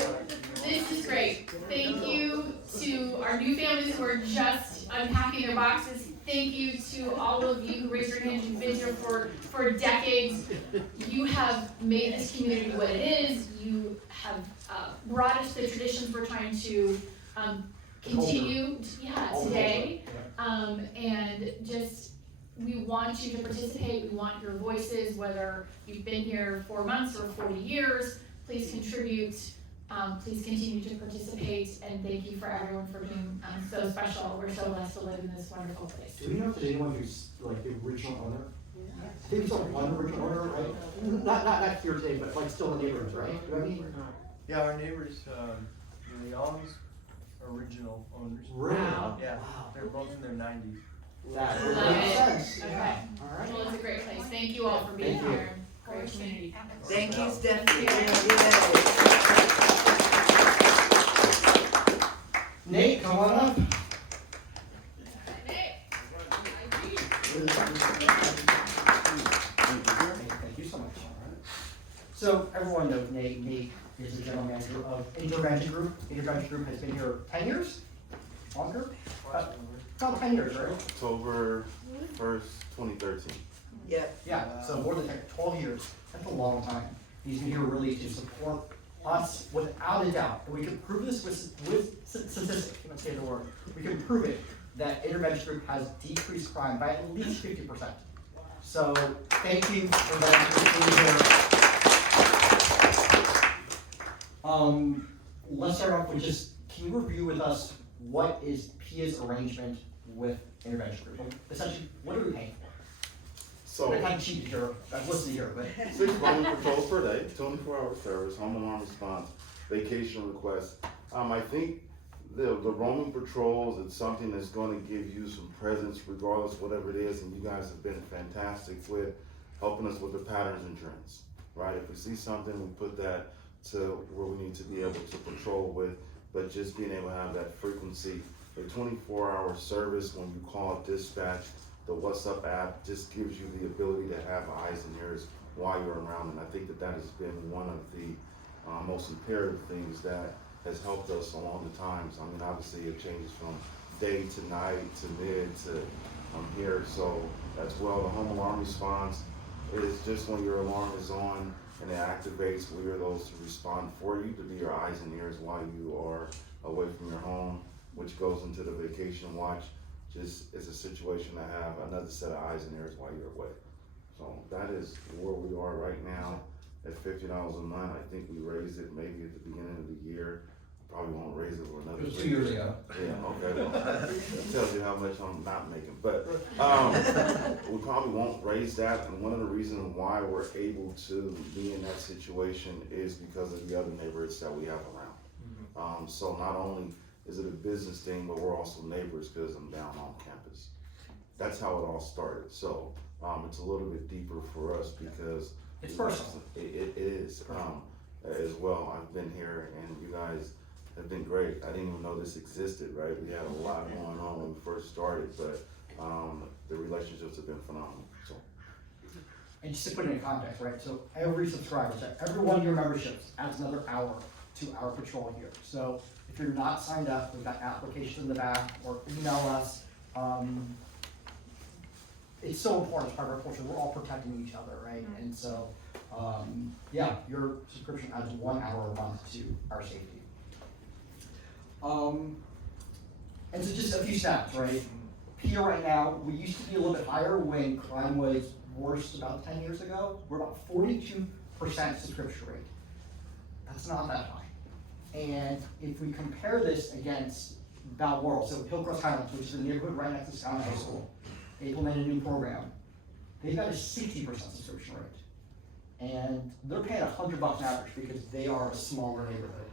this is great. Thank you to our new families who are just unpacking their boxes. Thank you to all of you who raised your hands. You've been here for decades. You have made this community what it is. You have brought us the traditions we're trying to continue today. And just we want you to participate. We want your voices, whether you've been here 4 months or 40 years. Please contribute. Please continue to participate, and thank you for everyone for being so special. We're so blessed to live in this wonderful place. Do we know if there's anyone who's like the original owner? I think there's only one original owner, right? Not here today, but like still in the neighborhoods, right? Do I mean? Yeah, our neighbors, the Youngs, original owners. Really? Wow. Yeah, they're both in their 90s. That Love makes it. sense. Okay. Yeah. All right. Well, it's a great place. Thank you all for being Thank you. here. Great community. Thank you, Stephanie. Nate, come on up. Thank you so much. So everyone knows Nate. Nate is the general manager of Intervention Group. Intervention Group has been here 10 years? Longer? About 10 years, right? October 1st, 2013. Yeah. Yeah, so more than 12 years, that's a long time. He's here really to support us without a doubt. And we can prove this with statistics, let's say the word. We can prove it, that Intervention Group has decreased crime by at least 50%. So thank you for that, for being here. Let's start off with just, can you review with us what is PEIA's arrangement with Intervention Group? Essentially, what are we paying for? So, I kind of cheated here, I've listened here, but. 6 roaming patrols per day, 24-hour service, home alarm response, vacation requests. I think the roaming patrols, it's something that's going to give you some presence regardless of whatever it is, and you guys have been fantastic with helping us with the patterns and trends, right? If we see something, we put that to where we need to be able to patrol with, but just being able to have that frequency, the 24-hour service when you call dispatch, the What's Up app just gives you the ability to have eyes and ears while you're around, and I think that has been one of the most imperative things that has helped us along the times. I mean, obviously it changes from day to night to mid to here, so that's well. The home alarm response is just when your alarm is on and it activates, we are those to respond for you, to be your eyes and ears while you are away from your home, which goes into the vacation watch. Just is a situation to have another set of eyes and ears while you're away. So that is where we are right now at $50 a month. I think we raised it maybe at the beginning of the year. Probably won't raise it for another. It was 2 years ago. Yeah, okay. Well, that tells you how much I'm not making. But we probably won't raise that. And one of the reasons why we're able to be in that situation is because of the other neighborhoods that we have around. So not only is it a business thing, but we're also neighbors because I'm down on campus. That's how it all started. So it's a little bit deeper for us because it's personal. It is as well. I've been here and you guys have been great. I didn't even know this existed, right? We had a lot going on when we first started, but the relationships have been phenomenal. So. And just to put it in context, right? So every subscriber, so every one of your memberships adds another hour to our patrol here. So if you're not signed up, we've got applications in the back, or email us. It's so important as part of our culture. We're all protecting each other, right? And so, yeah, your subscription adds 1 hour a month to our safety. And so just a few stats, right? PEIA right now, we used to be a little bit higher when crime was worse about 10 years ago. We're about 42% subscription rate. That's not that high. And if we compare this against Balmoral, so Hillcrest Highlands, which is the neighborhood right next to Scout High School, they implemented a new program. They've got a 60% subscription rate. And they're paying $100 average because they are a smaller neighborhood.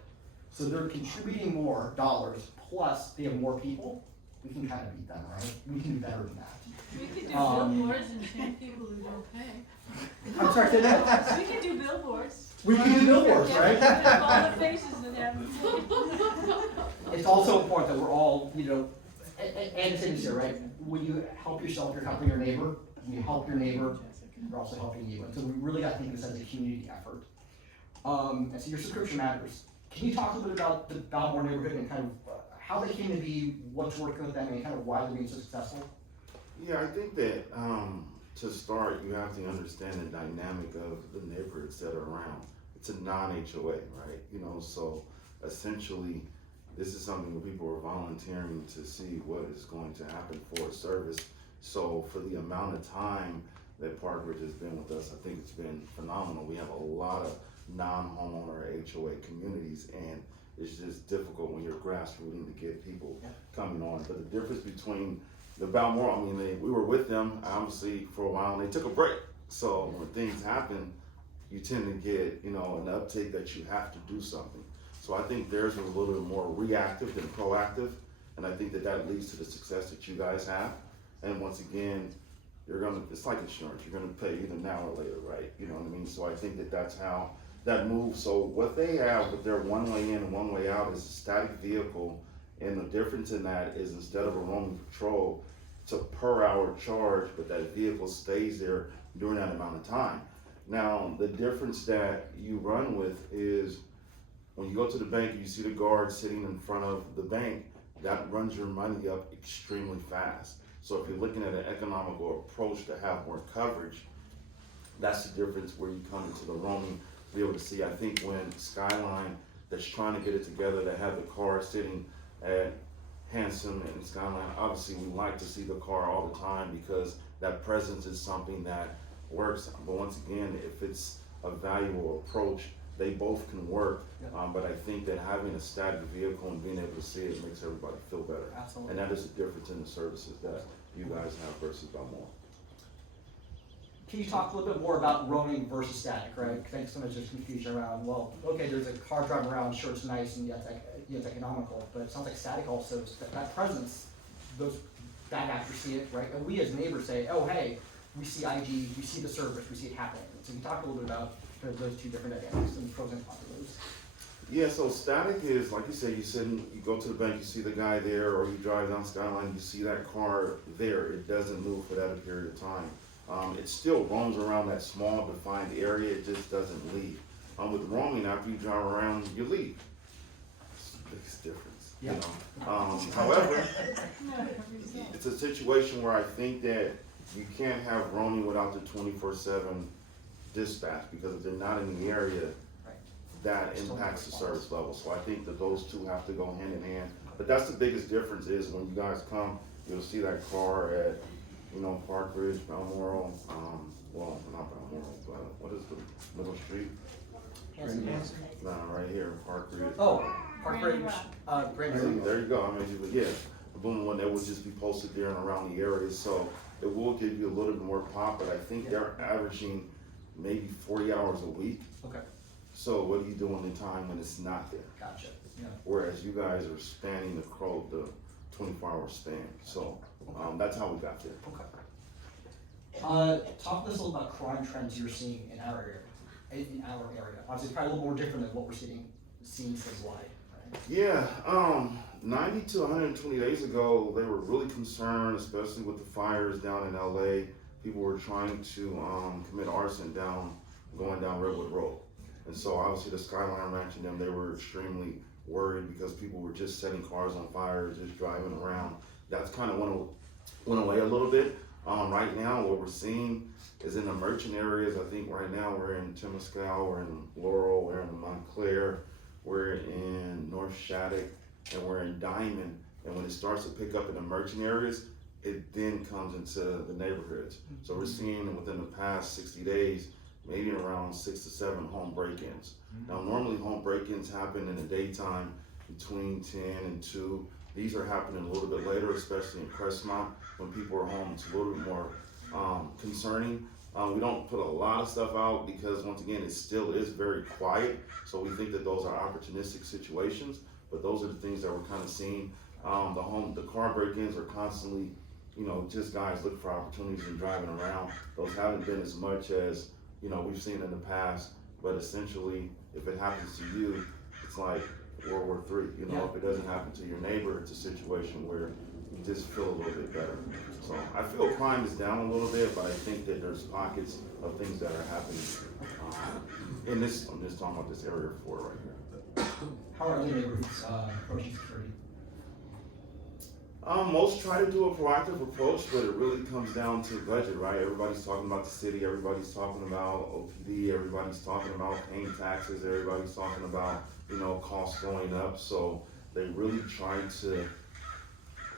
So they're contributing more dollars, plus they have more people. We can kind of beat them, right? We can do better than that. We could do billboards and shame people who don't pay. I'm sorry, say that. We could do billboards. We can do billboards, right? Have all the faces that haven't paid. It's also important that we're all, you know, and it's in here, right? When you help yourself, you're helping your neighbor. When you help your neighbor, you're also helping you. And so we really got to think of this as a community effort. And so your subscription matters. Can you talk a little bit about the Balmoral neighborhood and kind of how they came to be, what's working with them, and kind of why they're being so successful? Yeah, I think that to start, you have to understand the dynamic of the neighborhoods that are around. It's a non-HOA, right? You know, so essentially, this is something that people are volunteering to see what is going to happen for a service. So for the amount of time that Parkridge has been with us, I think it's been phenomenal. We have a lot of non-homeowner HOA communities, and it's just difficult when you're grassrooting to get people coming on. But the difference between the Balmoral, I mean, we were with them obviously for a while, and they took a break. So when things happen, you tend to get, you know, an uptake that you have to do something. So I think theirs was a little bit more reactive than proactive, and I think that that leads to the success that you guys have. And once again, it's like insurance, you're gonna pay either now or later, right? You know what I mean? So I think that that's how that moves. So what they have with their one way in and one way out is a static vehicle, and the difference in that is instead of a roaming patrol, it's a per hour charge, but that vehicle stays there during that amount of time. Now, the difference that you run with is when you go to the bank, you see the guard sitting in front of the bank, that runs your money up extremely fast. So if you're looking at an economical approach to have more coverage, that's the difference where you come into the roaming to be able to see. I think when Skyline, that's trying to get it together, to have the car sitting at Handsome and Skyline, obviously we like to see the car all the time because that presence is something that works. But once again, if it's a valuable approach, they both can work. But I think that having a static vehicle and being able to see it makes everybody feel better. Absolutely. And that is the difference in the services that you guys have versus Belmore. Can you talk a little bit more about roaming versus static, right? Because I think sometimes there's confusion around, well, okay, there's a car driving around, sure, it's nice and it's economical, but it sounds like static also, that presence, those bad actors see it, right? And we as neighbors say, oh, hey, we see IG, we see the service, we see it happening. So can you talk a little bit about kind of those two different dynamics and the pros and cons of those? Yeah, so static is, like you said, you go to the bank, you see the guy there, or you drive down Skyline, you see that car there. It doesn't move for that period of time. It still roams around that small defined area, it just doesn't leave. With roaming, after you drive around, you leave. It's the biggest difference, you know. However, it's a situation where I think that you can't have roaming without the 24/7 dispatch, because if they're not in the area, that impacts the service level. So I think that those two have to go hand in hand. But that's the biggest difference is when you guys come, you'll see that car at, you know, Park Ridge, Balmoral, well, not Balmoral, but what is the middle street? Nah, right here, Park Ridge. Oh, Park Ridge, Grand. There you go, I mean, yeah, the boom one that would just be posted there and around the area, so it will give you a little bit more pop, but I think they're averaging maybe 40 hours a week. Okay. So what do you do in the time when it's not there? Gotcha. Yeah. Whereas you guys are spanning the 24-hour span. So that's how we got there. Okay. Talk to us a little about crime trends you're seeing in our area. Obviously, it's probably a little more different than what we're seeing citywide. Right? Yeah. 90 to 120 days ago, they were really concerned, especially with the fires down in LA. People were trying to commit arson going down Redwood Road. And so obviously the Skyline Ranch and them, they were extremely worried because people were just setting cars on fire, just driving around. That's kind of went away a little bit. Right now, what we're seeing is in the merchant areas. I think right now we're in Temescal, we're in Laurel, we're in Montclair, we're in North Shattuck, and we're in Diamond. And when it starts to pick up in the merchant areas, it then comes into the neighborhoods. So we're seeing within the past 60 days, maybe around 6 to 7 home break-ins. Now, normally home break-ins happen in the daytime between 10 and 2. These are happening a little bit later, especially in Crestmont. When people are home, it's a little bit more concerning. We don't put a lot of stuff out because, once again, it still is very quiet. So we think that those are opportunistic situations, but those are the things that we're kind of seeing. The car break-ins are constantly, you know, just guys looking for opportunities and driving around. Those haven't been as much as, you know, we've seen in the past, but essentially, if it happens to you, it's like World War III. You know, if it doesn't happen to your neighbor, it's a situation where you just feel a little bit better. So I feel crime is down a little bit, but I think that there's pockets of things that are happening in this. I'm just talking about this area 4 right here. How are other neighborhoods approaching security? Most try to do a proactive approach, but it really comes down to budget, right? Everybody's talking about the city, everybody's talking about OPD, everybody's talking about paying taxes, everybody's talking about, you know, costs going up. So they really try to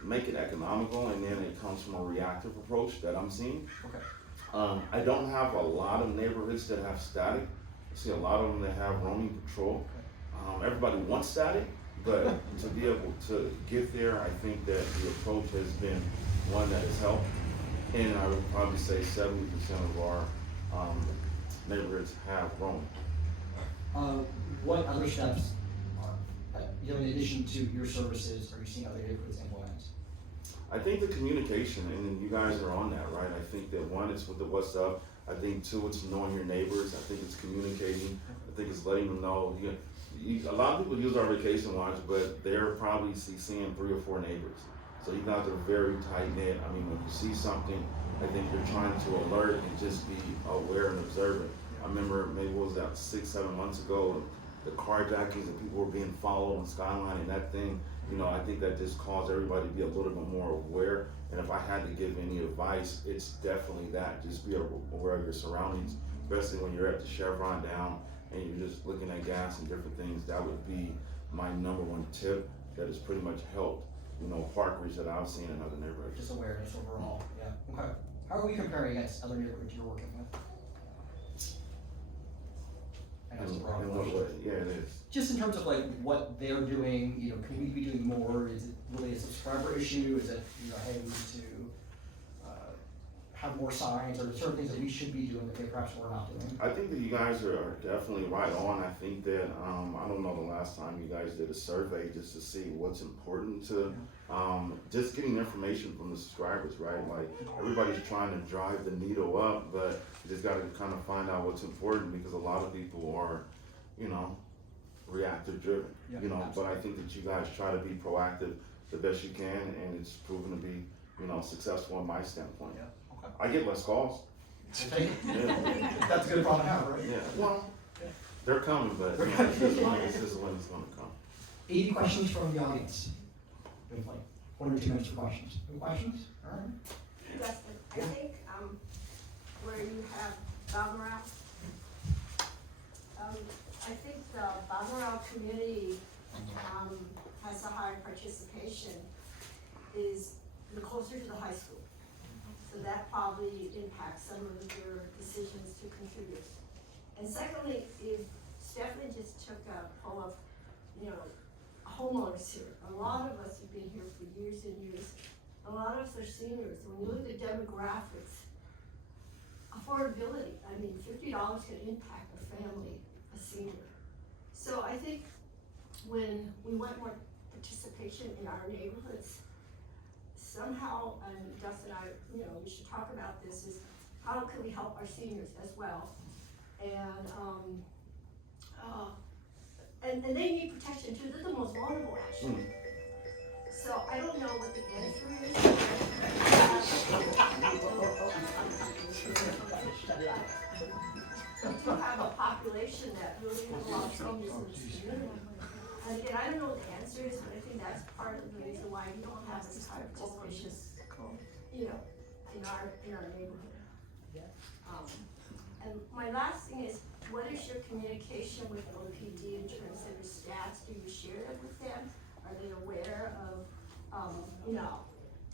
make it economical, and then it comes from a reactive approach that I'm seeing. Okay. I don't have a lot of neighborhoods that have static. I see a lot of them that have roaming patrol. Everybody wants static. But to be able to get there, I think that the approach has been one that has helped. And I would probably say 70% of our neighborhoods have roaming. What other steps, you know, in addition to your services, are you seeing other neighborhoods implement? I think the communication, and you guys are on that, right? I think that one, it's with the what's up. I think two, it's knowing your neighbors. I think it's communicating. I think it's letting them know. A lot of people use our vacation watch, but they're probably seeing 3 or 4 neighbors. So you guys are very tight knit. I mean, when you see something, I think you're trying to alert and just be aware and observant. I remember maybe what was that 6-7 months ago, the carjackings and people were being followed on Skyline, and that thing you know, I think that just caused everybody to be a little bit more aware. And if I had to give any advice, it's definitely that. Just be aware of your surroundings, especially when you're at the Chevron down and you're just looking at gas and different things. That would be my number one tip that has pretty much helped, you know, parkers that I've seen in other neighborhoods. Just awareness overall, yeah, okay. How are we comparing against other neighborhoods you're working with? I know it's a broad In what question. way? Yeah, it is. Just in terms of like what they're doing, you know, can we be doing more? Is it really a subscriber issue? Is it, you know, hey, we need to have more signs, or certain things that we should be doing that they perhaps we're not doing? I think that you guys are definitely right on. I think that, I don't know the last time you guys did a survey just to see what's important to, just getting information from the subscribers, right? Like, everybody's trying to drive the needle up, but you just gotta kind of find out what's important, because a lot of people are, you know, reactive driven, Yeah, you know, absolutely. but I think that you guys try to be proactive the best you can, and it's proven to be, you know, successful in my standpoint. Yeah, okay. I get less calls. Yeah. That's a good problem to have, right? Yeah, well, they're coming, but They're you know, coming. this is when it's gonna come. 80 questions from the audience. We have like 1 or 2 minutes for questions. Any questions? All right. Justin, I think, where you have Balmoral, I think the Balmoral community, has a higher participation, is the closer to the high school. So that probably impacts some of your decisions to contribute. And secondly, if Stephanie just took a poll of, you know, homeowners here, a lot of us have been here for years and years. A lot of us are seniors. When you look at demographics, affordability, I mean, $50 can impact a family, a senior. So I think when we want more participation in our neighborhoods, somehow, and Justin and I, you know, we should talk about this, is how can we help our seniors as well? And they need protection too. They're the most vulnerable, actually. So I don't know what the answer is. We do have a population that really has a lot of seniors in this community. And again, I don't know what the answer is, but I think that's part of the reason why we don't have this high participation, you know, in our neighborhood. And my last thing is, what is your communication with OPD in terms of your stats? Do you share it with them? Are they aware of,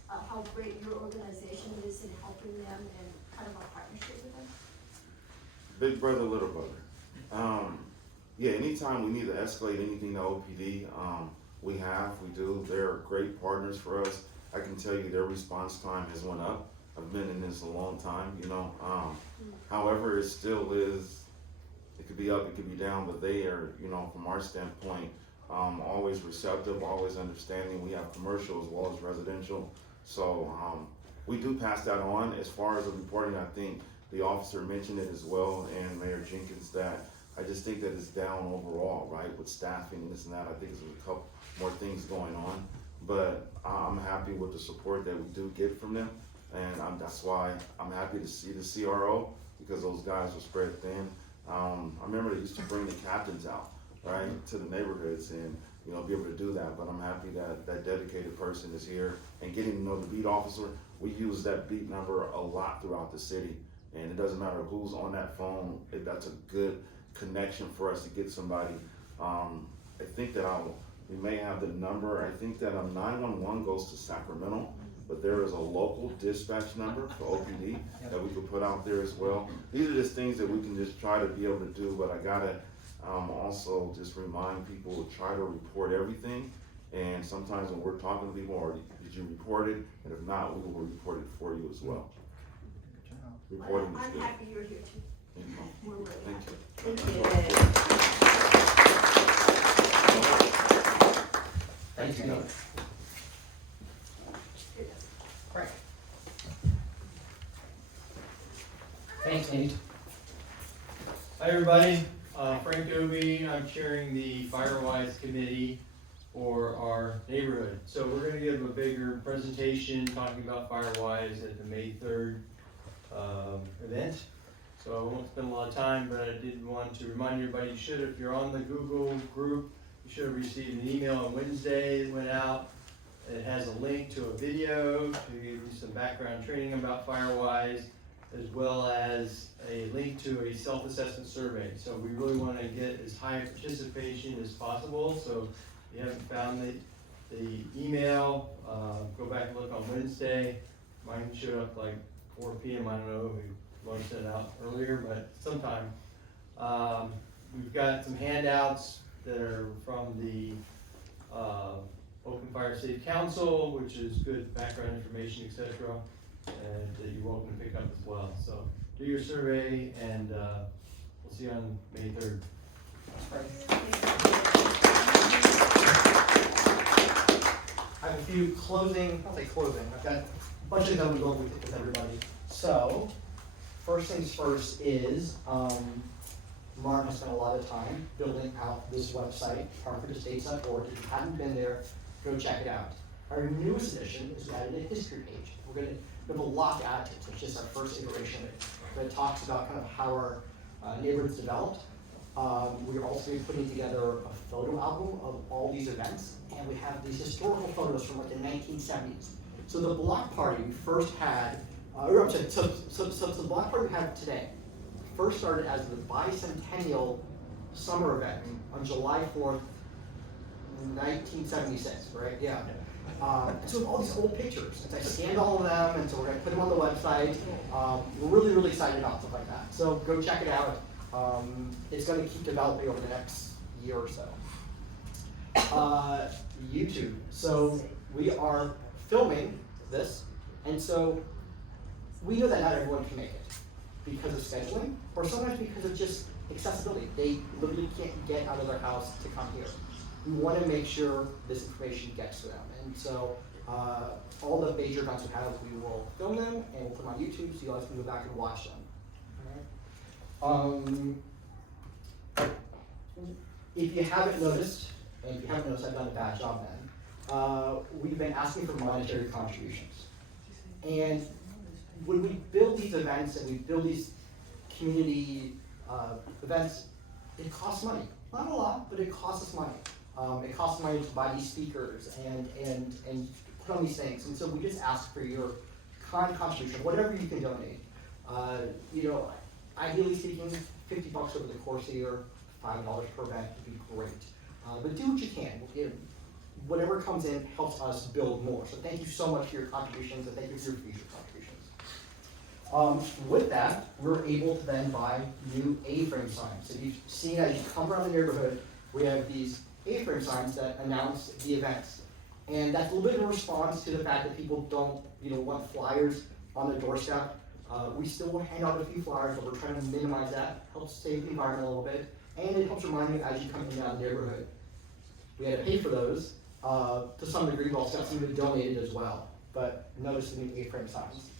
how great your organization is in helping them and kind of a partnership with them? Big brother, little brother. Yeah, anytime we need to escalate anything to OPD, we do. They're great partners for us. I can tell you their response time has went up. I've been in this a long time, you know. However, it still is, it could be up, it could be down, but they are, you know, from our standpoint, always receptive, always understanding. We have commercial as well as residential. So we do pass that on. As far as the reporting, I think the officer mentioned it as well, and Mayor Jenkins, that I just think that it's down overall, right, with staffing and this and that. I think there's a couple more things going on, but I'm happy with the support that we do get from them, and that's why I'm happy to see the CRO, because those guys are spread thin. I remember they used to bring the captains out, right, to the neighborhoods and, you know, be able to do that, but I'm happy that that dedicated person is here, and getting to know the beat officer. We use that beat number a lot throughout the city, and it doesn't matter who's on that phone, that's a good connection for us to get somebody. I think that we may have the number. I think that 911 goes to Sacramento, but there is a local dispatch number for OPD that we could put out there as well. These are just things that we can just try to be able to do, but I gotta also just remind people to try to report everything. And sometimes when we're talking to people, did you report it? And if not, we will report it for you as well. Reporting is I'm good. happy you're here too. We're really happy. Thank you. Thank you. Great. Thanks, Nate. Hi, everybody. Frank Dobie. I'm chairing the Firewise Committee for our neighborhood. So we're going to give a bigger presentation talking about Firewise at the May 3rd event. So I won't spend a lot of time, but I did want to remind everybody, you should, if you're on the Google group, you you should have received an email on Wednesday that went out. It has a link to a video to give you some background training about Firewise, as well as a link to a self-assessment survey. So we really want to get as high participation as possible. So if you haven't found the email, go back and look on Wednesday. Mine showed up like 4 p.m. I don't know, we launched it out earlier, but sometime. We've got some handouts that are from the Oakland Fire City Council, which is good background information, etc., and that you're welcome to pick up as well. So do your survey, and we'll see you on May 3rd. I have a few closing, I'll say closing, I've got a bunch of them to go with everybody. So, first things first is, Mark has spent a lot of time building out this website, hartfordestates.org. If you haven't been there, go check it out. Our newest addition is we added a history page. We have a lot to add to it, so it's just our first iteration of it. But it talks about kind of how our neighborhood's developed. We're also putting together a photo album of all these events, and we have these historical photos from like the 1970s. So the block party we first had, so the block party we have today first started as the bicentennial summer event on July 4th, 1976, right? Yeah. And so we have all these old pictures, and I scanned all of them, and so we're going to put them on the website. We're really, really excited about stuff like that. So go check it out. It's going to keep developing over the next year or so. YouTube. So we are filming this, and so we know that not everyone can make it because of scheduling, or sometimes because of just accessibility. They literally can't get out of their house to come here. We want to make sure this information gets to them, and so all the major events we have, we will film them and we'll put them on YouTube so you guys can go back and watch them. If you haven't noticed, and if you haven't noticed, I've done a bad job then, we've been asking for monetary contributions. And when we build these events and we build these community events, it costs money. Not a lot, but it costs us money. It costs money to buy these speakers and put on these things. And so we just ask for your kind contribution, whatever you can donate. Ideally speaking, $50 over the course of the year, $5 per event would be great. But do what you can. Whatever comes in helps us build more. So thank you so much for your contributions, and thank you for your future contributions. With that, we're able to then buy new A-frame signs. So you've seen as you come around the neighborhood, we have these A-frame signs that announce the events. And that's a little bit of a response to the fact that people don't want flyers on their doorstep. We still will hand out a few flyers, but we're trying to minimize that. Helps save the environment a little bit, and it helps remind you as you come in and out of the neighborhood. We had to pay for those to some degree, but also got some of it donated as well. But notice the new A-frame signs.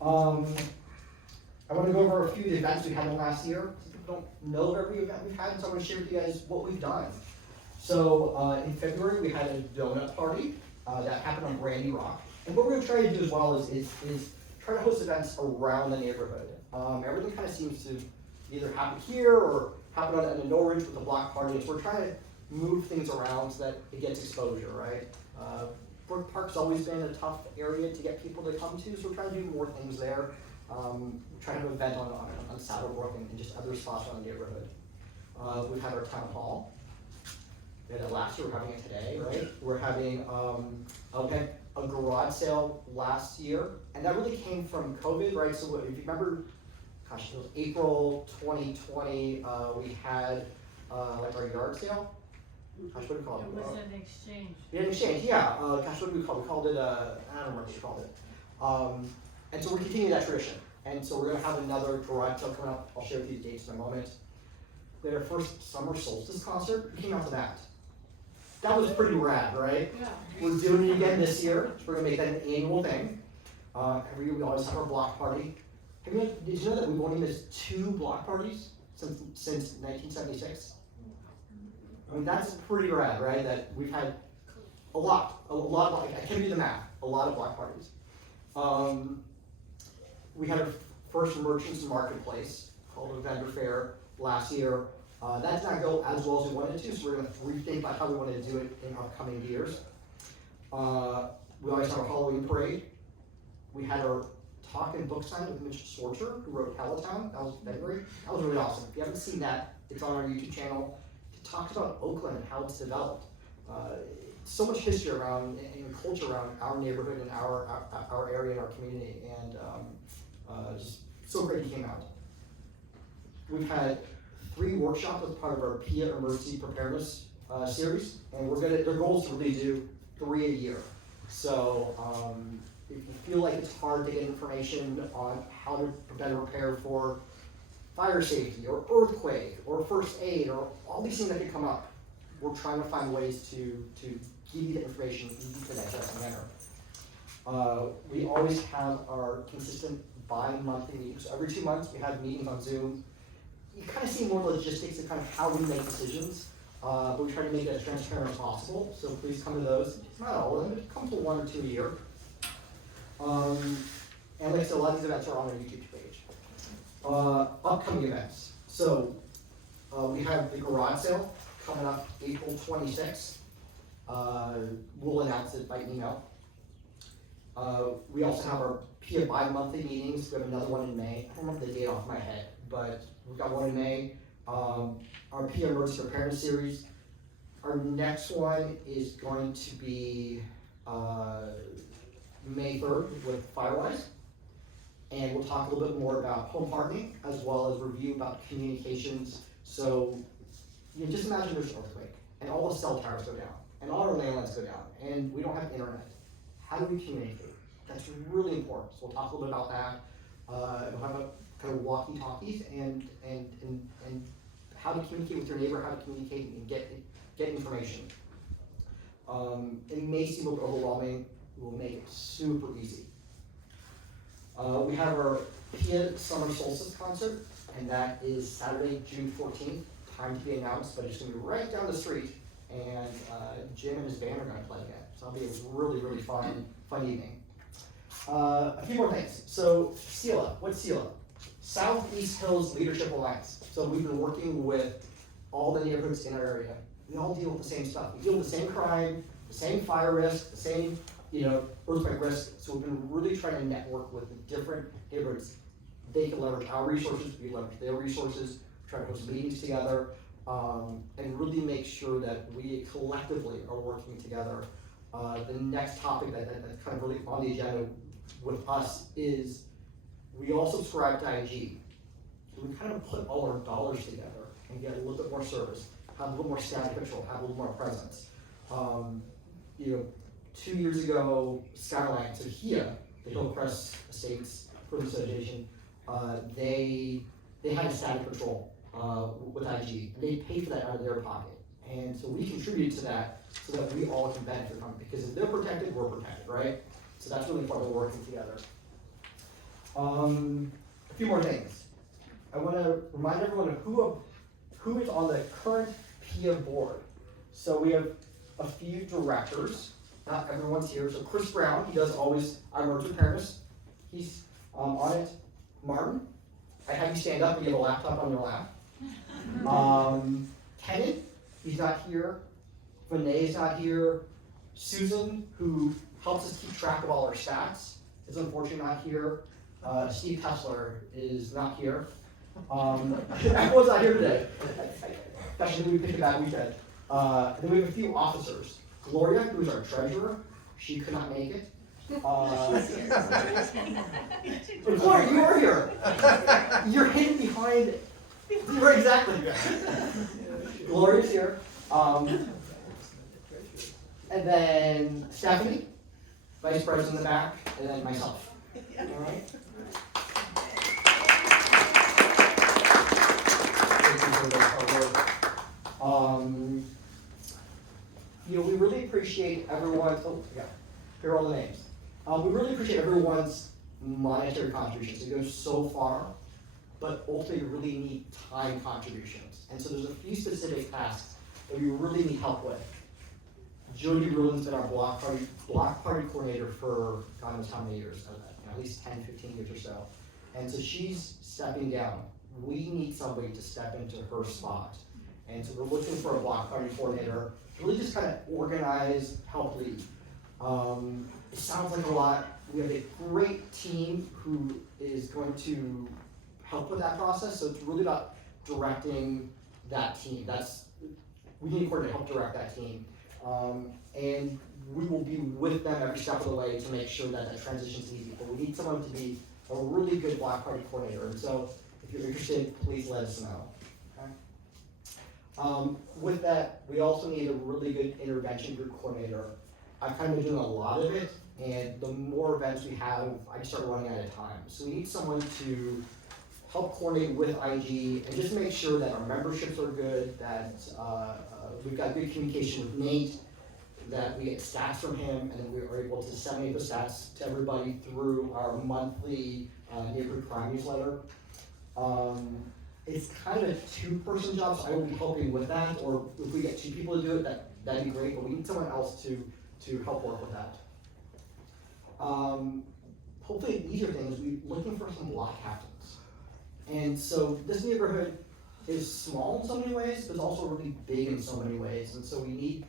I want to go over a few of the events we had in the last year. Some people don't know every event we've had, so I'm going to share with you guys what we've done. So in February, we had a donut party that happened on Brandy Rock. And what we're going to try to do as well is try to host events around the neighborhood. Everything kind of seems to either happen here or happen on the Norridge with the block parties. We're trying to move things around so that it gets exposure, right? Brook Park's always been a tough area to get people to come to, so we're trying to do more things there. We're trying to have an event on Saddlebrook and just other spots around the neighborhood. We've had our town hall. We had it last year, we're having it today, right? We're having we had a garage sale last year, and that really came from COVID, right? So if you remember, gosh, it was April 2020, we had like our yard sale. Gosh, what do we call it? It was an exchange. Yeah, an exchange, yeah. Gosh, what do we call it? We called it, I don't remember what we called it. And so we're continuing that tradition. And so we're gonna have another garage sale coming up. I'll share with you the dates in a moment. We had our first summer solstice concert. We came out to that. That was pretty rad, right? Yeah. We're doing it again this year. So we're gonna make that an annual thing. Every year we always have our block party. Did you know that we've only missed 2 block parties since 1976? I mean, that's pretty rad, right? That we've had a lot of, I can't do the math, a lot of block parties. We had our first merchants marketplace called a vendor fair last year. That did not go as well as we wanted to, so we're gonna rethink about how we want to do it in upcoming years. We always have our Halloween parade. We had our talk and book signing with Mitch Sorcher, who wrote PEIA Town. That was February. That was really awesome. If you haven't seen that, it's on our YouTube channel. It talks about Oakland and how it's developed. So much history around and culture around our neighborhood and our area and our community, and just so great he came out. We've had 3 workshops as part of our PEIA Emergency Preparedness series, and their goal is to really do 3 a year. So if you feel like it's hard to get information on how to better prepare for fire safety or earthquake or first aid or all these things that could come up, we're trying to find ways to give you the information easy to digest manner. We always have our consistent bi-monthly meetings. So every 2 months we have meetings on Zoom. You kind of see more logistics of kind of how we make decisions, but we try to make it as transparent as possible. So please come to those. Not all of them, but come to 1 or 2 a year. And like I said, a lot of these events are on our YouTube page. Upcoming events. So we have the garage sale coming up April 26th. We'll announce it by email. We also have our PEIA bi-monthly meetings. We have another one in May. I don't remember the date off my head, but we've got one in May. Our PEIA Emergency Preparedness Series. Our next one is going to be May 3rd with Firewise. And we'll talk a little bit more about home hardening as well as review about communications. So you can just imagine there's an earthquake and all the cell towers go down and all our landlines go down and we don't have internet. How do we communicate? That's really important. So we'll talk a little bit about that. We'll have a kind of walkie-talkies and how to communicate with your neighbor, how to communicate and get information. It may seem a little bit overwhelming. We'll make it super easy. We have our PEIA Summer Solstice concert, and that is Saturday, June 14th. Time to be announced, but it's going to be right down the street, and Jim and his band are going to play again. So it'll be a really, really fun evening. A few more things. So SELA, what's SELA? Southeast Hills Leadership Alliance. So we've been working with all the neighborhoods in our area. We all deal with the same stuff. We deal with the same crime, the same fire risk, the same earthquake risk. So we've been really trying to network with the different neighborhoods. They can leverage our resources, we leverage their resources, try to host meetings together, and really make sure that we collectively are working together. The next topic that's kind of really on the agenda with us is we all subscribe to IG. So we kind of put all our dollars together and get a little bit more service, have a little more staff control, have a little more presence. 2 years ago, Skyline, so HEA, the Hillcrest Estates Improvement Association, they had a static control with IG, and they paid for that out of their pocket. And so we contribute to that so that we all can benefit from it, because if they're protected, we're protected, right? So that's really part of working together. A few more things. I want to remind everyone of who is on the current PEIA board. So we have a few directors. Not everyone's here. So Chris Brown, he does always our emergency preparedness. He's on it. Martin, I have you stand up and you have a laptop on your lap. Kenneth, he's not here. Vinay's not here. Susan, who helps us keep track of all our stats, is unfortunately not here. Steve Tessler is not here. Everyone's not here today. Especially we picked a bad weekend. And then we have a few officers. Gloria, who is our treasurer, she could not make it. Gloria, you are here. You're hidden behind. Right, exactly. Gloria's here. And then Stephanie, vice president in the back, and then myself. All right. Thank you for the hard work. We really appreciate everyone's. Oh, yeah. Here are all the names. We really appreciate everyone's monetary contributions. It goes so far, but ultimately we really need time contributions. And so there's a few specific tasks that we really need help with. Jody Rulin's been our block party coordinator for God knows how many years, at least 10, 15 years or so. And so she's stepping down. We need somebody to step into her spot. And so we're looking for a block party coordinator to really just kind of organize, help lead. It sounds like a lot. We have a great team who is going to help with that process, so it's really about directing that team. We need a coordinator to help direct that team. And we will be with them every step of the way to make sure that that transition's easy. But we need someone to be a really good block party coordinator. And so if you're interested, please let us know. Okay? With that, we also need a really good intervention group coordinator. I've kind of been doing a lot of it, and the more events we have, I just start running out of time. So we need someone to help coordinate with IG and just make sure that our memberships are good, that we've got good communication with Nate, that we get stats from him, and then we are able to disseminate the stats to everybody through our monthly neighborhood crime newsletter. It's kind of a two-person job, so I will be helping with that, or if we get 2 people to do it, that'd be great, but we need someone else to help work with that. Hopefully an easier thing is we're looking for some block captains. And so this neighborhood is small in so many ways, but it's also really big in so many ways. And so we need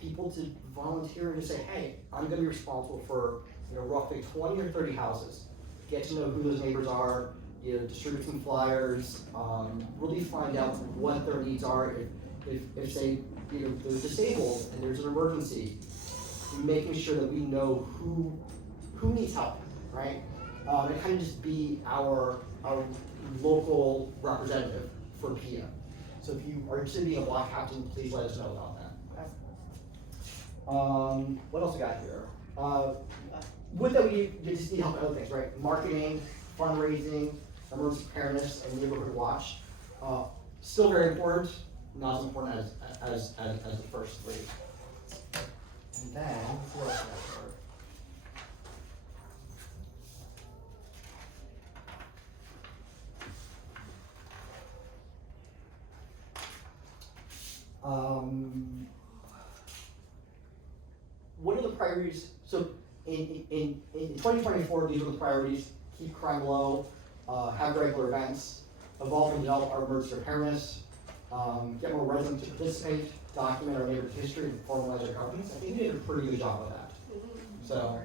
people to volunteer and to say, hey, I'm gonna be responsible for roughly 20 or 30 houses. Get to know who those neighbors are, distribute some flyers, really find out what their needs are. If they, they're disabled and there's an emergency, making sure that we know who needs help, right? And kind of just be our local representative for PEIA. So if you are interested in being a block captain, please let us know about that. Okay? What else we got here? With that, we just need help with other things, right? Marketing, fundraising, emergency preparedness, and neighborhood watch. Still very important, not as important as the first 3. And then, what else we got here? What are the priorities? So in 2024, these are the priorities: keep crime low, have regular events, evolve and develop our emergency preparedness, get more residents to participate, document our neighborhood history, and formalize our governance. I think we did a pretty good job of that. So,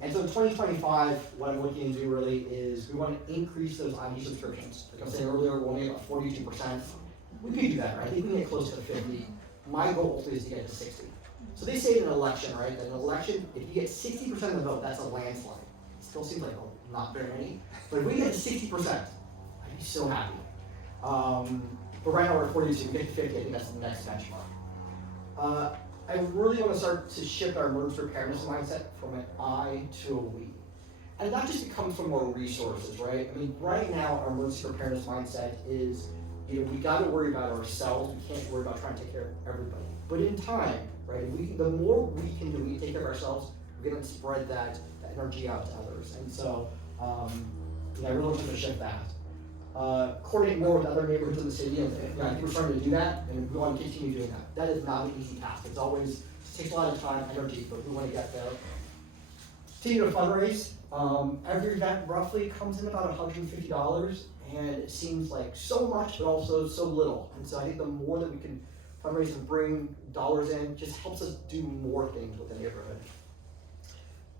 and so in 2025, what I'm looking to do really is we want to increase those ID subscriptions. Like I was saying earlier, we're only about 42%. We could do better. I think we can get close to 50. My goal is to get to 60. So they say in an election, right, that an election, if you get 60% of the vote, that's a landslide. It still seems like not very many. But if we get to 60%, I'd be so happy. But right now we're at 42, we get to 50, I think that's the next benchmark. I really want to start to shift our emergency preparedness mindset from an I to a we. And that just comes from more resources, right? I mean, right now our emergency preparedness mindset is, we got to worry about ourselves. We can't worry about trying to take care of everybody. But in time, right, the more we can do, we take care of ourselves, we're going to spread that energy out to others. And so, I really want to shift that. Coordinate more with other neighborhoods in the city, and I think we're starting to do that, and we want to continue doing that. That is not an easy task. It takes a lot of time, energy, but we want to get there. Continue to fundraise. Every event roughly comes in about $150, and it seems like so much, but also so little. And so I think the more that we can fundraise and bring dollars in, just helps us do more things with the neighborhood.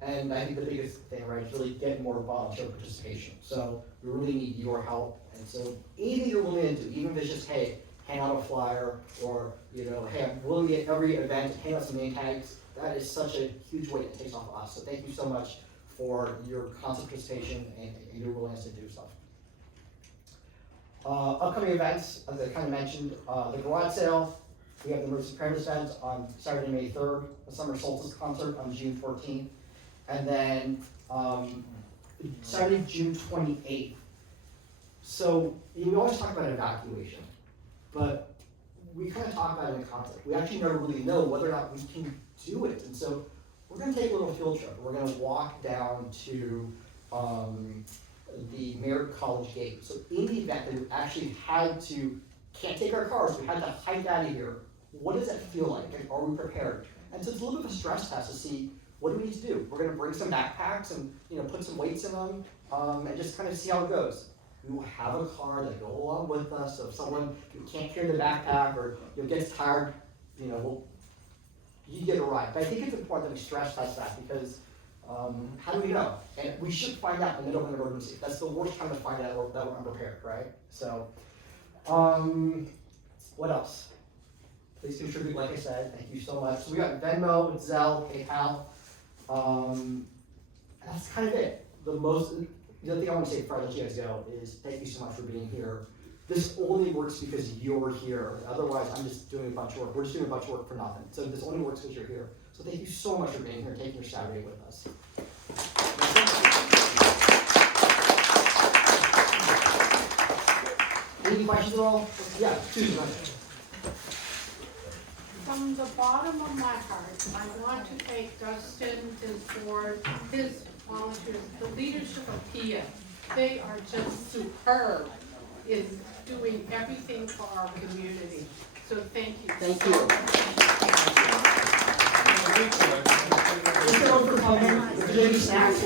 And I think the biggest thing, right, is really get more volunteer participation. So we really need your help. And so anything you're willing to do, even if it's just, hey, hand out a flyer, or, hey, I'm willing to get every event, hand out some name tags, that is such a huge weight it takes off of us. So thank you so much for your constant participation and your willingness to do stuff. Upcoming events, as I kind of mentioned, the garage sale. We have the emergency preparedness event on Saturday, May 3rd, the summer solstice concert on June 14th, and then Saturday, June 28th. So we always talk about evacuation, but we kind of talk about it in conflict. We actually never really know whether or not we can do it, and so we're going to take a little field trip. We're going to walk down to the Merritt College gate. So in the event that we actually can't take our cars, we had to hike out of here, what does that feel like? And are we prepared? And so it's a little bit of a stress test to see what do we need to do. We're going to bring some backpacks and put some weights in them and just kind of see how it goes. We will have a car that go along with us, so if someone who can't carry the backpack or gets tired, you get a ride. But I think it's important that we stress test that because how do we know? And we should find out in the middle of an emergency. That's the worst time to find out that we're unprepared, right? So, what else? Please contribute, like I said. Thank you so much. So we got Venmo, Zelle, PayPal. That's kind of it. The other thing I want to say before I let you guys go is thank you so much for being here. This only works because you're here. Otherwise, I'm just doing a bunch of work. We're just doing a bunch of work for nothing. So this only works because you're here. So thank you so much for being here and taking your Saturday with us. Any questions at all? Yeah, Susan, go ahead. From the bottom of my heart, I want to thank Dustin, his board, his volunteers, the leadership of PEIA. They are just superb in doing everything for our community. So thank you. Thank you. Thank you for coming. If there's any snacks,